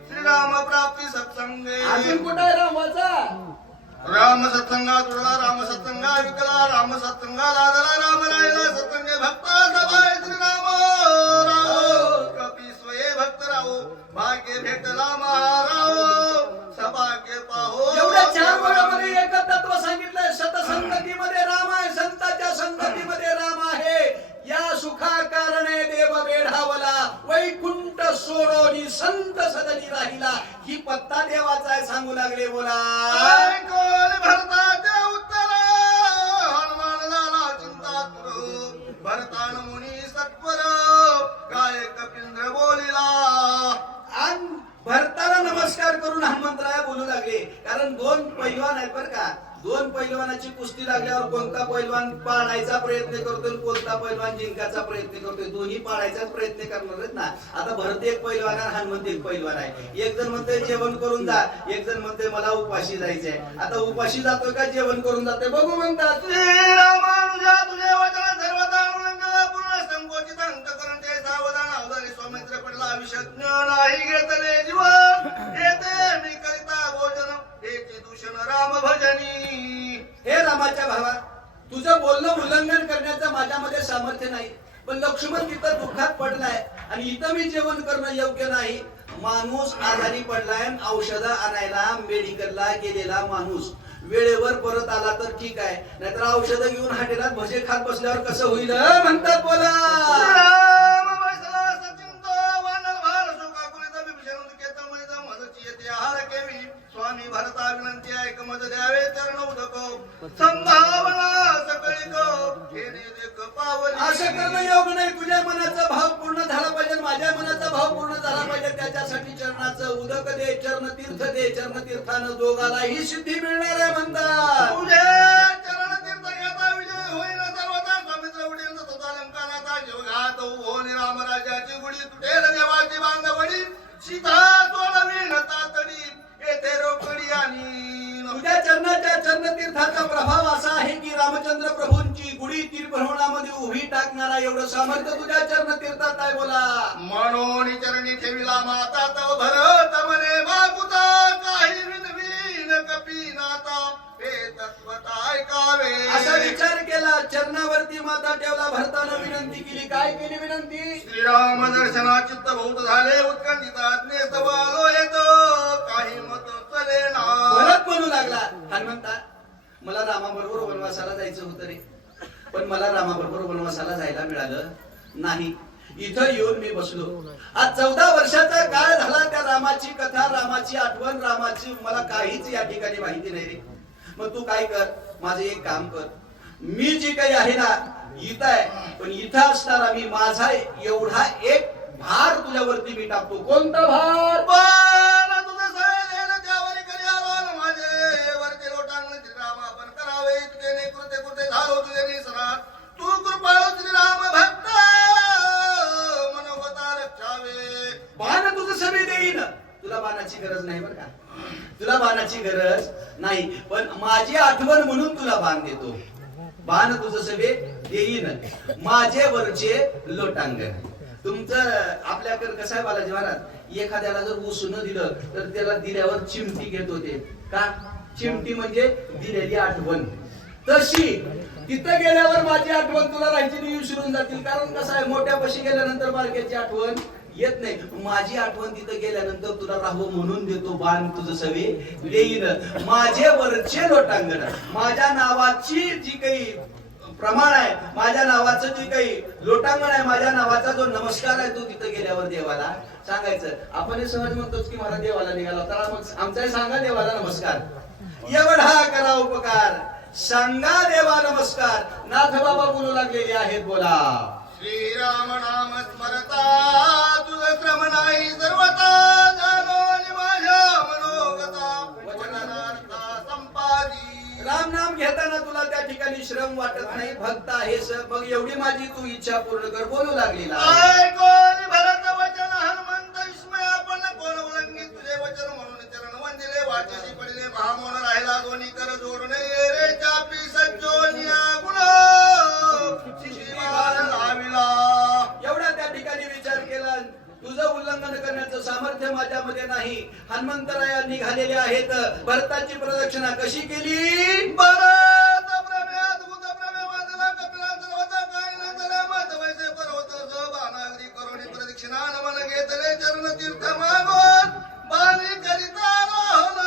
श्रीराम प्राप्ती सत्संगे. अजून कुठे आहे रामाचा. राम सत्संगा तुळला राम सत्संगा विकला राम सत्संगा लागला राम राहिला सत्संगे भक्त सभाय श्रीराम राहो कपी स्वये भक्त राहो भाग्य भेटला महाराव सभाग्य पाहो. एवढ्या 4 वर्णामध्ये एक तत्व सांगितलंय. सतसंगतीमध्ये राम आहे. संतांच्या संगतीमध्ये राम आहे. या सुखा कारणे देव वेढावला वैकुंठ सोडोनी संत सदनी राहिला. ही पत्ता देवाचा आहे सांगू लागले बोला. भरताचे उत्तर हनुमान झाला चिंतातुर भरतान मुनी सत्वर काय कपिंद्र बोलिला. आणि भरताला नमस्कार करून हनुमंतराया बोलू लागले. कारण 2 पैलवान आहेत बरं का. 2 पैलवानाची कुस्ती लागल्यावर कोणता पैलवान पाळायचा प्रयत्न करतोय, कोणता पैलवान जिंकायचा प्रयत्न करतोय. दोन्ही पाळायचाच प्रयत्न करणार आहेत ना. आता भरत एक पैलवान आहे, हनुमंत एक पैलवान आहे. एक जण म्हणतोय जेवण करून जा, एक जण म्हणतोय मला उपाशी जायचंय. आता उपाशी जातोय का जेवण करून जातोय बघू म्हणतात. श्रीरामानुजा तुझे वचन सर्वदानुरंग पूर्ण संकोचित अंतकरण ते सावधान अवधानी सौमित्र पडला विषज्ञ नाही घेतले जीवन येते मी करिता भोजन हेचे दूषण राम भजनी. हे रामाच्या भावा तुझं बोलणं उल्लंघन करण्याचं माझ्यामध्ये सामर्थ्य नाही. पण लक्ष्मण तिथं दुःखात पडलाय आणि इथं मी जेवण करणं योग्य नाही. माणूस आजारी पडलाय, औषध आणायला मेडिकलला गेलेला माणूस वेळेवर परत आला तर ठीक आहे, नाहीतर औषध घेऊन हॉटेलात भजे खात बसल्यावर कसं होईल म्हणतात बोला. स्वामी भरता विनंती ऐक मद द्यावे चरण उदक संभावना सकळी पावली. असं करणं योग्य नाही. तुझ्या मनाचा भाव पूर्ण झाला पाहिजे, माझ्या मनाचा भाव पूर्ण झाला पाहिजे. त्याच्यासाठी चरणाचं उदक दे, चरण तीर्थ दे. चरण तीर्थानं दोघालाही सिद्धी मिळणार आहे म्हणतात. तुझे चरण तीर्थ घेता विजय होईल सर्वता स्वामित्र उडील तथा लंकानाचा जीवघात होऊन रामराजाची गुढी तुटेल देवाची बांधवडी सीता सोडवी नता तडी येथे रोकडी आणि तुझ्या चरणाच्या चरणतीर्थाचा प्रभाव असा आहे की रामचंद्र प्रभूंची गुढी तीर्थभ्रमणामध्ये उभी टाकणारा एवढं सामर्थ्य तुझ्या चरणतीर्थात आहे बोला. म्हणून चरणी ठेविला माता तव भरत मने मागुता काही विनवीन कपी नाता हे तत्वता ऐकावे. असा विचार केला, चरणावरती माता ठेवला. भरतानं विनंती केली. काय केली विनंती. श्रीराम दर्शना चित्त बहुत झाले उत्कंठित आज्ञे तव आलो येतो काही मत चले लागला, हनुमंता मला रामाबरोबर वनवासाला जायचं होतं रे, पण मला रामाबरोबर वनवासाला जायला मिळालं नाही. इथं येऊन मी बसलो. आज 14 वर्षाचा काळ झाला. त्या रामाची कथा, रामाची आठवण, रामाची मला काहीच या ठिकाणी माहिती नाही रे. मग तू काय कर, माझं एक काम कर, मी जे काही आहे ना इथं आहे, पण इथं असताना मी माझा एवढा एक भार तुझ्यावरती मी टाकतो. कोणता भार? बाण तुझं सैन्य त्यावरी करी आलो माझे वरचे लोटांगण श्रीराम आपण करावे इतके ने कृते कृते झालो तुझे निसरा तू कृपाळू श्रीराम भक्त मनोगता रक्षावे. बाण तुझं सगळे देईन, तुला बाणाची गरज नाही बरं का, तुला बाणाची गरज नाही, पण माझी आठवण म्हणून तुला बाण देतो. बाण तुझं सगळे देईन, माझे वरचे लोटांगण. तुमचं आपल्याकडे कसं आहे बालाजी महाराज, एखाद्याला जर ऊस न दिलं तर त्याला दिल्यावर चिमटी घेत होते का? चिमटी म्हणजे दिलेली आठवण. तशी तिथं गेल्यावर माझी आठवण तुला राहायची नाही, विसरून जातील. कारण कसं आहे, मोठ्यापाशी गेल्यानंतर बारक्याची आठवण येत नाही. माझी आठवण तिथं गेल्यानंतर तुला राहू म्हणून देतो. बाण तुझं सवे देईन, माझे वरचे लोटांगण. माझ्या नावाची जी काही प्रमाण आहे, माझ्या नावाचं जे काही लोटांगण आहे, माझ्या नावाचा जो नमस्कार आहे, तो तिथं गेल्यावर देवाला सांगायचं. आपण हे सहज म्हणतोच की मला देवाला निघाला होता, मग आमचाही सांगा देवाला नमस्कार. एवढा करा उपकार, सांगा देवा नमस्कार. नाथ बाबा बोलू लागलेले आहेत, बोला. श्रीराम नाम स्मरता तुझं क्रम नाही सर्वता झालो आणि माझ्या मनोगता वचनार्थ संपादी. राम नाम घेताना तुला त्या ठिकाणी श्रम वाटत नाही, भक्त आहेस. मग एवढी माझी तू इच्छा पूर्ण कर. बोलू लागलेला काय कोणी भरत वचन हनुमंत विस्मय आपण कोण उल्लंघित तुझे वचन म्हणून चरण वंदिले वाचसी पडिले महामोन राहिला दोन्ही कर जोडून रे चापी सज्जोनिया गुण शिशिवार लाविला. एवढा त्या ठिकाणी विचार केला. तुझं उल्लंघन करण्याचं सामर्थ्य माझ्यामध्ये नाही. हनुमंतराया निघालेले आहेत. भरताची प्रदक्षिणा कशी केली? भरत प्रमेयात भूत प्रमे वाजला कपिलांचं होता काय न झाला मत वैसे पर्वत जो बाणागरी करुणी प्रदक्षिणा नमन घेतले चरण तीर्थ मागून बाणी करिता राहुल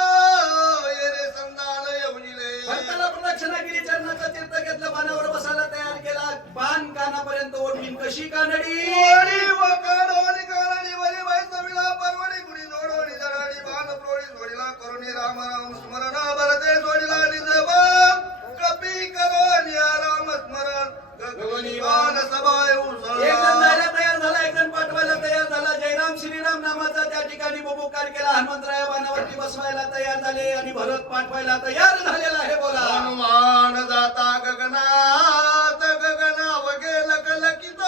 ये रे संदान येऊनिले. भरताला प्रदक्षिणा केली, चरणाचं तीर्थ घेतलं, बाणावर बसायला तयार केला. बाण कानापर्यंत ओढली. कशी कानडी? ओढी वकाडोनी कानडी वरी वैसविला परवडी गुडी जोडोनी जडाडी बाण प्रोडी जोडीला करुणी राम राम स्मरण भरते जोडीला निजबान कपी करोनी राम स्मरण गगनी बाण सभा येऊन एक जण जायला तयार झाला, एक जण पाठवायला तयार झाला. जयराम श्रीराम नामाचा त्या ठिकाणी बोबोकार केला. हनुमंतराया बाणावरती बसवायला तयार झाले आणि भरत पाठवायला तयार झालेला आहे. बोला. हनुमान जाता गगनात गगनाव गेल कलकित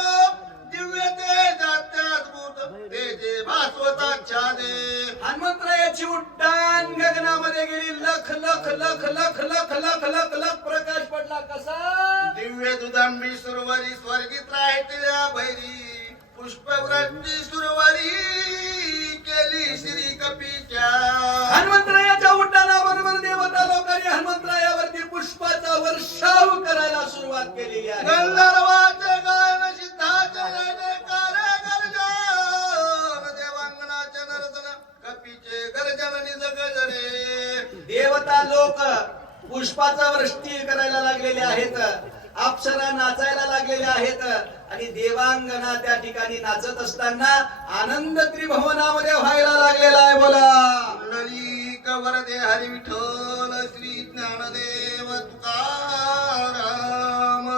दिव्य तेजात्याद्भुत तेजे भास्वताच्छादे. हनुमंतरायाची उड्डाण गगनामध्ये गेली. लख लख लख लख लख लख लख लख प्रकाश पडला. कसा? दिव्य दुदंबी सुरवरी स्वर्गित राहिल्या भैरी पुष्पवृष्टी सुरवरी केली श्री कपीच्या. हनुमंतरायाच्या उड्डाणाबरोबर देवता लोकांनी हनुमंतरायावरती पुष्पाचा वर्षाव करायला सुरुवात केलेली आहे. गंधर्वाचे गायन सिद्धाचे जयकार गर्जन देवांगणाचे नर्तन कपीचे गर्जन निज गजरे. देवता लोक पुष्पाचा वृष्टी करायला लागलेले आहेत. अप्सरा नाचायला लागलेल्या आहेत आणि देवांगना त्या ठिकाणी नाचत असताना आनंद त्रिभुवनामध्ये व्हायला लागलेला आहे. बोला. पुंडलिक वरदे हरी विठ्ठल श्री ज्ञानदेव तुकाराम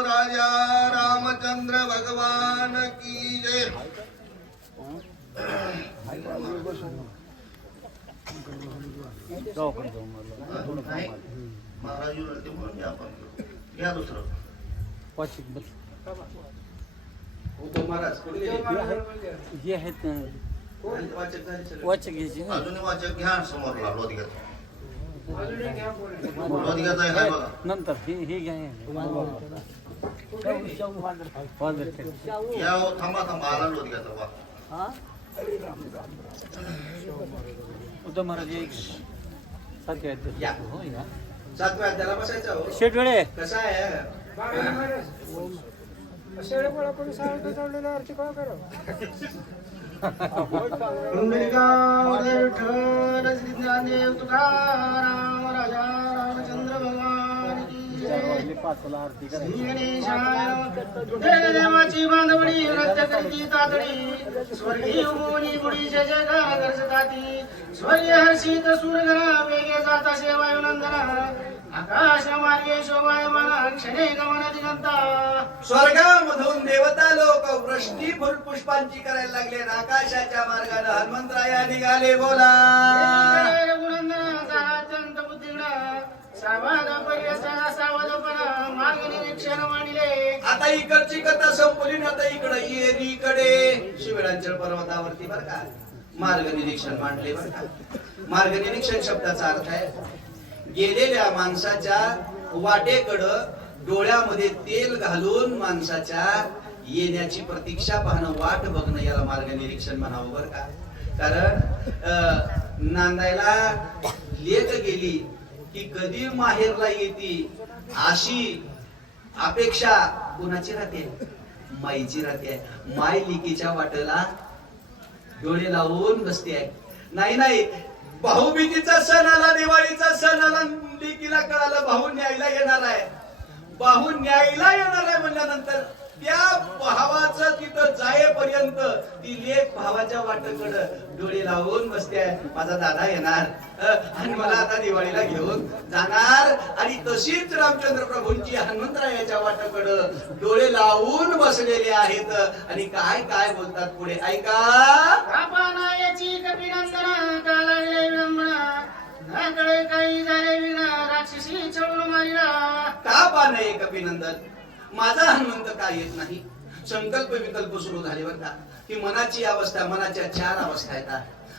राजा रामचंद्र भगवान की जय. महाराज ते म्हणून आपण या दुसरं उद्धव महाराज कुठे गेले? जे आहेत वाचक झाले सगळे. वाचक घ्यायची ना. अजून वाचक घ्या समोरला लोधिकाचा अजून एक घ्या कोणी. लोधिकाचा आहे बघा. नंतर हे घ्या या हो, थांबा थांबा आला लोधिकाचा वा. उद्धव महाराज एक सारखे या. आहेत. हो या. 7व्या अध्यायाला बसायचं हो. शेट वेळे कसा आहे? बाबा महाराज शेळे कोणा कोणी सारखं चाललेलं आरती काय करावं? पुंडलिकावरदे विठ्ठल श्री ज्ञानदेव तुकाराम राजा भगवान की जय. श्री गणेशाय नमः. तुटेल देवाची बांधवडी रद्द करती तातडी स्वर्गीय मुनी बुडी जय जयकार करताती स्वर्गीय हर्षित सुरगणा वेगे जाता सेवाय नंदना आकाश मार्गे शोभायमान क्षणे गमन दिगंता. स्वर्गामधून देवता लोक वृष्टी फुलपुष्पांची करायला लागले आणि आकाशाच्या मार्गाने हनुमंतराया निघाले. बोला अत्यंत बुद्धिगणा सावध पर्यसना सावधपणा मार्ग निरीक्षण मांडले. आता इकडची कथा संपली ना, आता इकडे येरीकडे शिवरांचल पर्वतावरती बर का मार्ग निरीक्षण मांडले. बर का मार्ग निरीक्षण शब्दाचा अर्थ आहे गेलेल्या माणसाच्या वाटेकडं डोळ्यामध्ये तेल घालून माणसाच्या येण्याची प्रतीक्षा पाहणं, वाट बघणं, याला मार्ग निरीक्षण म्हणावं. बर का कारण नांदायला लेक गेली की कधी माहेरला येते अशी अपेक्षा कुणाची राहते? माईची राहते. माय लेकीच्या वाटेला डोळे लावून बसते आहे. नाही भाऊबीजीचा सण आला, दिवाळीचा सण आला, लेकीला कळालं भाऊ न्यायला येणार आहे. भाऊ न्यायला येणार आहे म्हणल्यानंतर त्या भावाचं तिथं जायपर्यंत ती लेक भावाच्या वाटेकडं डोळे लावून बसते आहे. माझा दादा येणार आणि मला आता दिवाळीला घेऊन जाणार. आणि तशीच रामचंद्र प्रभूंची हनुमंतरायाच्या वाटेकडं डोळे लावून बसलेले आहेत. आणि काय काय बोलतात पुढे ऐका. कापानायाची कपिनंदना का लागले विडंबना नाकडे काही झाले विना राक्षसी छळून मारिला. का पाहणे कपिनंदन, माझा हनुमंत का येत नाही? संकल्प विकल्प सुरू झाले बर का. की मनाची अवस्था, मनाच्या 4 अवस्था आहेत.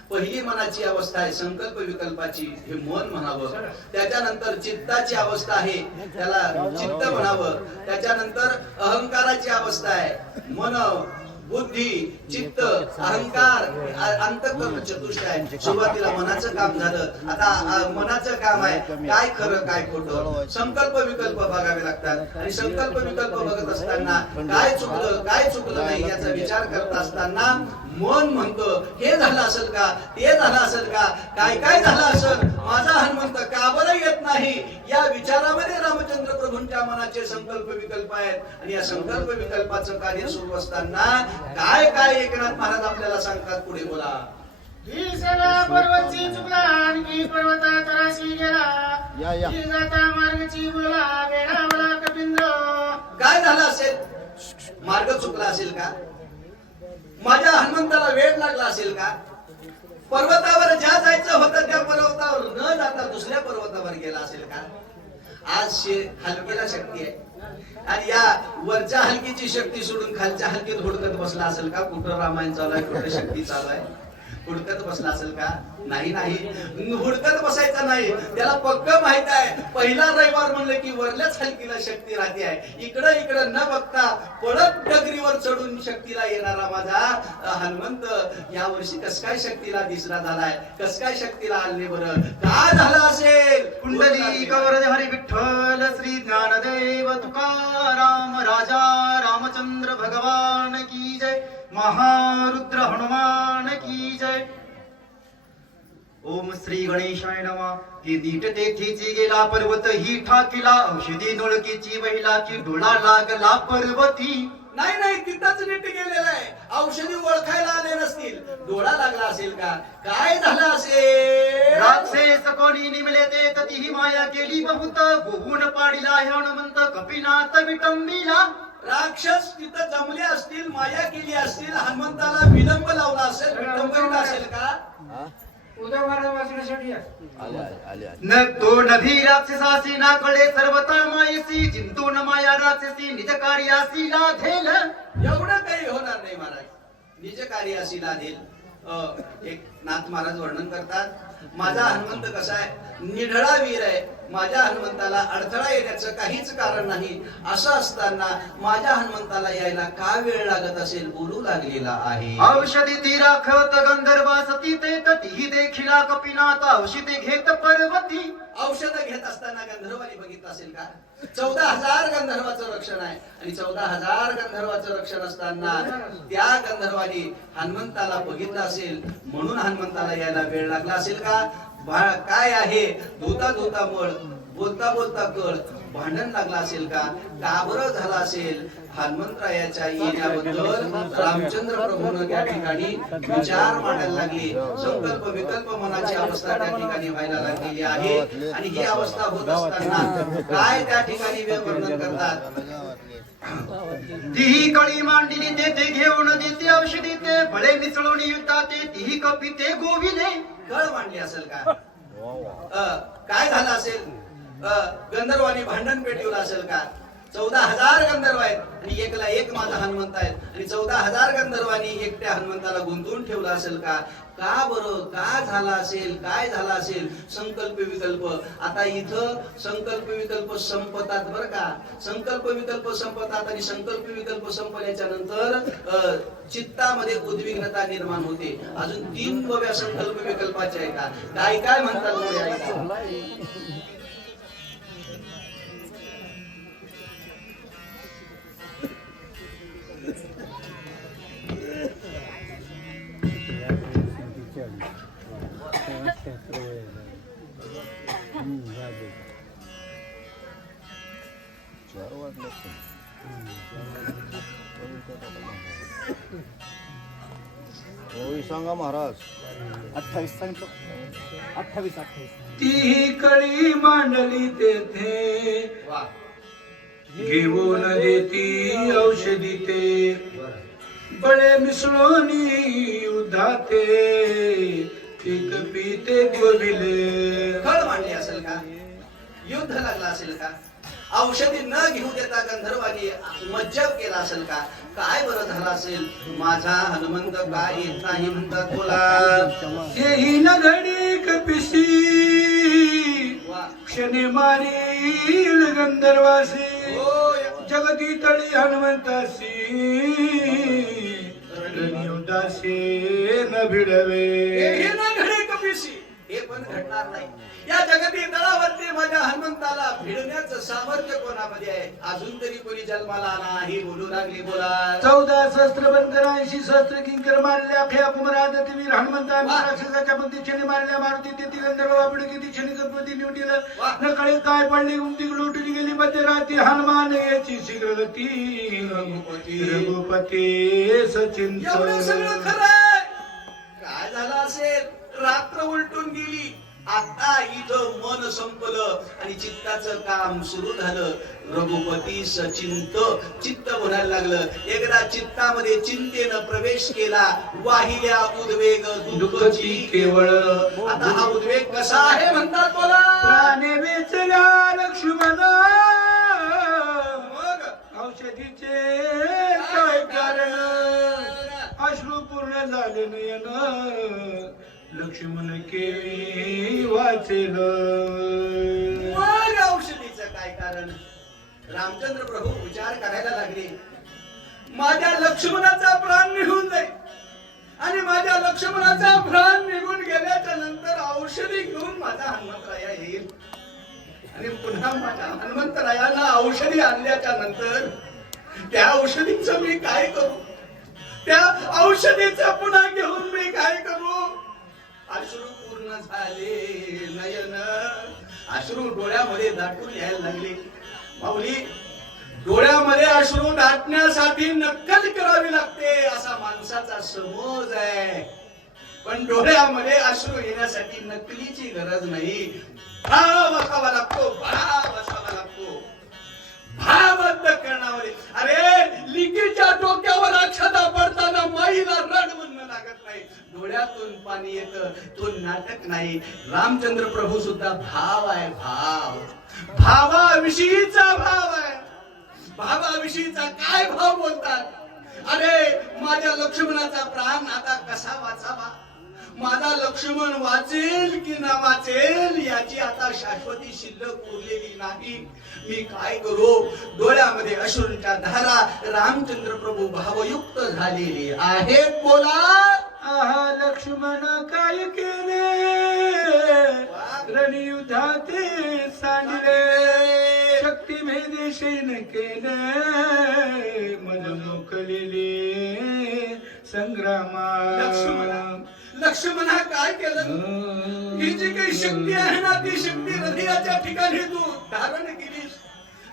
पहिली मनाची अवस्था आहे संकल्प विकल्पाची, हे मन म्हणावं. त्याच्यानंतर चित्ताची अवस्था आहे, त्याला चित्त म्हणावं. त्याच्यानंतर अहंकाराची अवस्था आहे, मन, बुद्धी, चित्त, अहंकार, अंतःकरण चतुष्ट आहे. सुरुवातीला मनाचं काम झालं, आता मनाचं काम आहे काय खरं काय खोटं. संकल्प विकल्प बघावे लागतात. आणि संकल्प विकल्प बघत असताना काय चुकलं काय चुकलं नाही याचा विचार करत असताना मन म्हणतं हे झालं असेल का, ते झालं असेल का, काय काय झालं असेल, माझा हनुमंत का बरं येत नाही. या विचारामध्ये रामचंद्र प्रभूंच्या मनाचे संकल्प विकल्प आहेत. आणि या संकल्प विकल्पाचं कार्य सुरू असताना काय काय एकनाथ महाराज आपल्याला सांगतात पुढे. बोला. ही सगळा पर्वतची चुकला आणखी पर्वता तराशी गेला ही जाता मार्गची बोला वेळावला कपिंद्र. काय झालं असेल? मार्ग चुकला असेल का? माझ्या हनुमंताला वेळ लागला असेल का? पर्वतावर ज्या जायचं होतं त्या पर्वतावर न जाता दुसऱ्या पर्वतावर गेला असेल का? आज हलकीला शक्ती आहे आणि या वरच्या हलकीची शक्ती सोडून खालच्या हलकीत हुडकत बसला असेल का? कुठं रामायण चालू आहे, कुठं शक्ती चालू आहे, हुडकत बसला असेल का? नाही हुडकत बसायचं नाही. त्याला पक्क माहित आहे पहिला रविवार म्हणलं की वरल्याच हलकीला शक्ती राहते आहे. इकडं न बघता पळत डगरीवर चढून शक्तीला येणारा माझा हनुमंत या वर्षी कस काय शक्तीला दिसरा झालाय, कस काय शक्तीला आले बरं, काय झालं असेल? कुंडली गौर हरी विठ्ठल श्री ज्ञानदेव तुकाराम राजा रामचंद्र भगवान की जय. महारुद्र हनुमान की जय. ओम श्री गणेशाय नमः. की नीट तेथीची गेला पर्वत ही ठाकीला औषधी नोळकीची वहिला की डोळा लागला पर्वती. नाही तिथंच नीट गेलेला आहे. औषधी ओळखायला आले नसतील, डोळा लागला असेल का? काय झालं असेल? राक्षस कोणी निमले ते ततीही माया केली बहुत गोहून पाडिला हनुमंत कपिनाथ विटंबिला. राक्षस तिथं जमले असतील, माया केली असतील, हनुमंताला विलंब लावला असेल, विटंबला असेल का? उद्या महाराज वाचण्यासाठी न तो नभी राक्षसासी ना कळे सर्वता मायसी चिंतून माया राक्षसी निज कार्यासी लाधेल. एवढं काही होणार नाही महाराज, निज कार्यासी लाधेल. एक नाथ महाराज वर्णन करतात, माझा हनुमंत कसा आहे, निढळा वीर आहे. माझ्या हनुमंताला अडथळा येण्याचं काहीच कारण नाही. असं असताना माझ्या हनुमंताला यायला का वेळ लागत असेल, बोलू लागलेला आहे. औषधी ती राखत गंधर्वासती ते ततीही देखिला कपिनाथ औषधी घेत पर्वती. औषध घेत असताना गंधर्वाने बघितलं असेल का? 14,000 गंधर्वाचं रक्षण आहे आणि 14,000 गंधर्वाचं रक्षण असताना त्या गंधर्वाने हनुमंताला बघितलं असेल म्हणून हनुमंताला यायला वेळ लागला असेल का? काय आहे धुता धुता मळ बोलता बोलता कळ भांडण लागला असेल का बरं झाला असेल हनुमंतरायाच्या येण्याबद्दल रामचंद्र प्रभूंना त्या ठिकाणी विचार मांडायला लागले संकल्प विकल्प मनाची अवस्था त्या ठिकाणी व्हायला लागलेली आहे आणि ही अवस्था होत असताना काय त्या ठिकाणी वर्णन करतात तीही कळी मांडली ते घेऊन देते औषधी ते बळे मिसळून युद्धाते तीही कपिते गोविले कळ मांडली असेल का काय झालं असेल गंधर्वानी भांडण पेटवलं असेल का 14,000 गंधर्व आहेत आणि एकला एक माझा हनुमंत आहेत आणि 14,000 गंधर्वांनी एकट्या हनुमंताला गुंतवून ठेवलं असेल का बरं का झाला असेल काय झाला असेल संकल्प विकल्प आता इथं संकल्प विकल्प संपतात बरं का संकल्प विकल्प संपतात आणि संकल्प विकल्प संपल्याच्या नंतर चित्तामध्ये उद्विग्नता निर्माण होते अजून 3 नव्या संकल्प विकल्पाचे आहे का काय म्हणतात सांगा महाराज 28 सांगितलं 28 ती कळी मांडली तेथे घेऊन देती औषधी ते बळे मिसळून युद्धाते पीक पिते गोविले खळ मांडली असेल का युद्ध लागला असेल का औषधी न घेऊ देता गंधर्वानी मज्जब केला असेल का काय बरं झालं असेल माझा हनुमंत काय येत नाही म्हणतात बोला तेही न घडी कपिसी क्षणे मारील गंधर्वासी जगती तळी हनुमंतासी युद्धासी न भिडवे घडे कपिसी हे पण घडणार नाही या जगती तळावरती माझ्या हनुमंताला भिडण्याचं सामर्थ्य कोणामध्ये आहे अजून तरी कोणी जन्माला नाही बोलू लागली बोला 14 सहस्त्र बंकर 80 सहस्त्र किंकर मारल्या अख्या कुमरादती वीर हनुमंता राक्षसाच्या बंदीक्षणे मारल्या मारुती तेथील गंधर्व वापडी किती क्षणी गणपती निवटीला नकळे काय पडली उमटी लुटून गेली मध्यरात्री हनुमान याची शीघ्र गती रघुपती सचिन एवढं सगळं खरं काय झालं असेल रात्र उलटून गेली आता इथं मन संपलं आणि चित्ताचं काम सुरू झालं रघुपती सचिंत चित्त भरायला लागलं एकदा चित्तामध्ये चिंतेनं प्रवेश केला वाहिल्या उद्वेग दुःखची केवळ आता हा उद्वेग कसा आहे म्हणतात बोला प्राणे वेचल्या लक्ष्मण मग औषधीचे काय कारण अश्रू पूर्ण झाले नयन लक्ष्मण केली वाचेल औषधीचं काय कारण रामचंद्र प्रभू विचार करायला लागले माझ्या लक्ष्मणाचा प्राण निघून जाईल आणि माझ्या लक्ष्मणाचा प्राण निघून गेल्याच्या नंतर औषधी घेऊन माझा हनुमंतराया येईल आणि पुन्हा माझ्या हनुमंतरायाला औषधी आणल्याच्या नंतर त्या औषधीचं मी काय करू त्या औषधीचं पुन्हा घेऊन मी काय करू अश्रू पूर्ण झाले नयन अश्रू डोळ्यामध्ये दाटून यायला लागले माऊली डोळ्यामध्ये अश्रू दाटण्यासाठी नक्कल करावी लागते असा माणसाचा समज आहे पण डोळ्यामध्ये अश्रू येण्यासाठी नकलीची गरज नाही भाव असावा लागतो भावबद्ध करणारे अरे लिकीच्या डोक्यावर अक्षता पडताना माईला रड म्हणणं लागत नाही डोळ्यातून पाणी येतं तो नाटक नाही रामचंद्र प्रभू सुद्धा भाव आहे भावाविषयीचा भाव आहे भावाविषयीचा काय भाव बोलतात अरे माझ्या लक्ष्मणाचा प्राण आता कसा वाचावा माझा लक्ष्मण वाचेल की ना वाचेल याची आता शाश्वती शिल्लक उरलेली नाही मी काय करू डोळ्यामध्ये अश्रूंच्या धारा रामचंद्र प्रभू भावयुक्त झालेले आहेत बोला आहा लक्ष्मण काय केले रणयुद्धाते सांडले शक्ती भेदे शैन केले मन मोकलेले संग्रामा लक्ष्मणा काय केलं? ही जी काही शक्ती आहे ना ती शक्ती हृदयाच्या ठिकाणी तू धारण केलीस,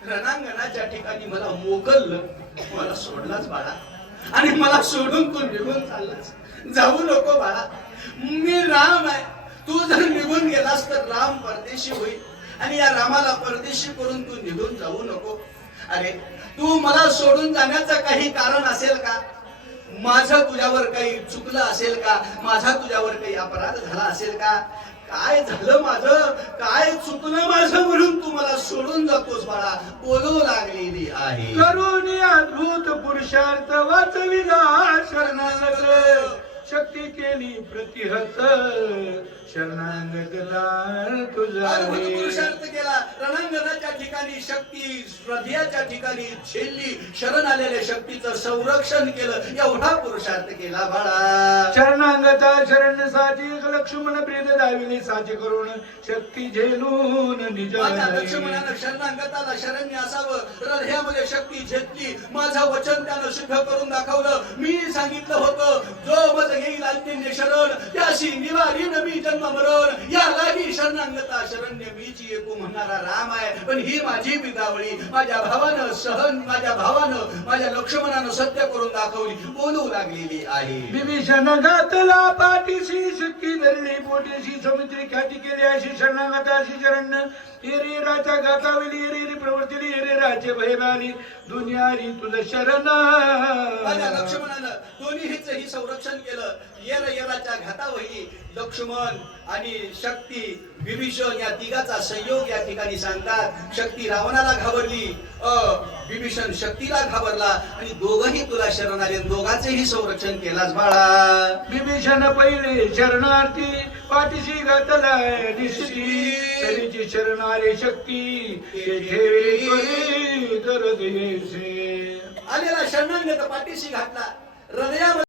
रणांगणाच्या ठिकाणी मला मोकललं, मला सोडलाच बाळा आणि मला सोडून तू निघून चाललास. जाऊ नको बाळा, मी राम आहे. तू जर निघून गेलास तर राम परदेशी होईल आणि या रामाला परदेशी करून तू निघून जाऊ नको. अरे तू मला सोडून जाण्याचं काही कारण असेल का? माझं तुझ्यावर काही चुकलं असेल का? माझा तुझ्यावर काही अपराध झाला असेल का? काय झालं माझं? काय चुकलं माझं म्हणून तू मला सोडून जातोस बाळा? बोलू लागलेली आहे. करुणी अद्भुत पुरुषार्थ वाचविला शरणागत, शक्ती केली प्रतिहत, शरणागतला तुझा अद्भुत पुरुषार्थ केला. रणांगणाच्या ठिकाणी शक्ती हृदयाच्या ठिकाणी झेलली, शरण आलेल्या शक्तीचं संरक्षण केलं, एवढा पुरुषार्थ केला बाळा. शरणांगता शरण साची लक्ष्मण प्रीत दाविली साची करून, शक्ती झेलून निज माझ्या लक्ष्मणानं शरणांगताला शरण्य असावं, हृदयामध्ये शक्ती झेलली, माझं वचन त्यानं सिद्ध करून दाखवलं. मी सांगितलं होतं, जो मज घेईल अंत्यन्य शरण त्याशी निवारीन मी जन्म मरण. या लागी शरणांगता शरण्य मीची एकू म्हणणारा राम आहे. पण ही माझी बिदावळी माझ्या भावानं माझ्या लक्ष्मणानं सत्य करून दाखवली, बोलू लागलेली आहे. विभीषण घातला पाठीशी, शक्ती धरली पोटीशी, समुद्री ख्याती केली अशी शरणागताशी शरण्य. हिरे राजा गातावली हिरे प्रवर्तिली, हिरे राजे भयबाली दुनियारी तुझं शरण. माझ्या लक्ष्मणानं दोन्हीचंही संरक्षण केलं. येराच्या घातावही लक्ष्मण आणि शक्ती विभीषण या तिघाचा संयोग या ठिकाणी सांगतात. शक्ती रावणाला घाबरली, विभीषण शक्तीला घाबरला आणि दोघही तुला शरण आले. दोघांचेही संरक्षण केलास बाळा. विभीषण पहिले शरणार्थी, पाठीशी घातला निष्ठी, तरीची शरणारे शक्ती आलेला शरणांगत पाठीशी घातला, हृदयामध्ये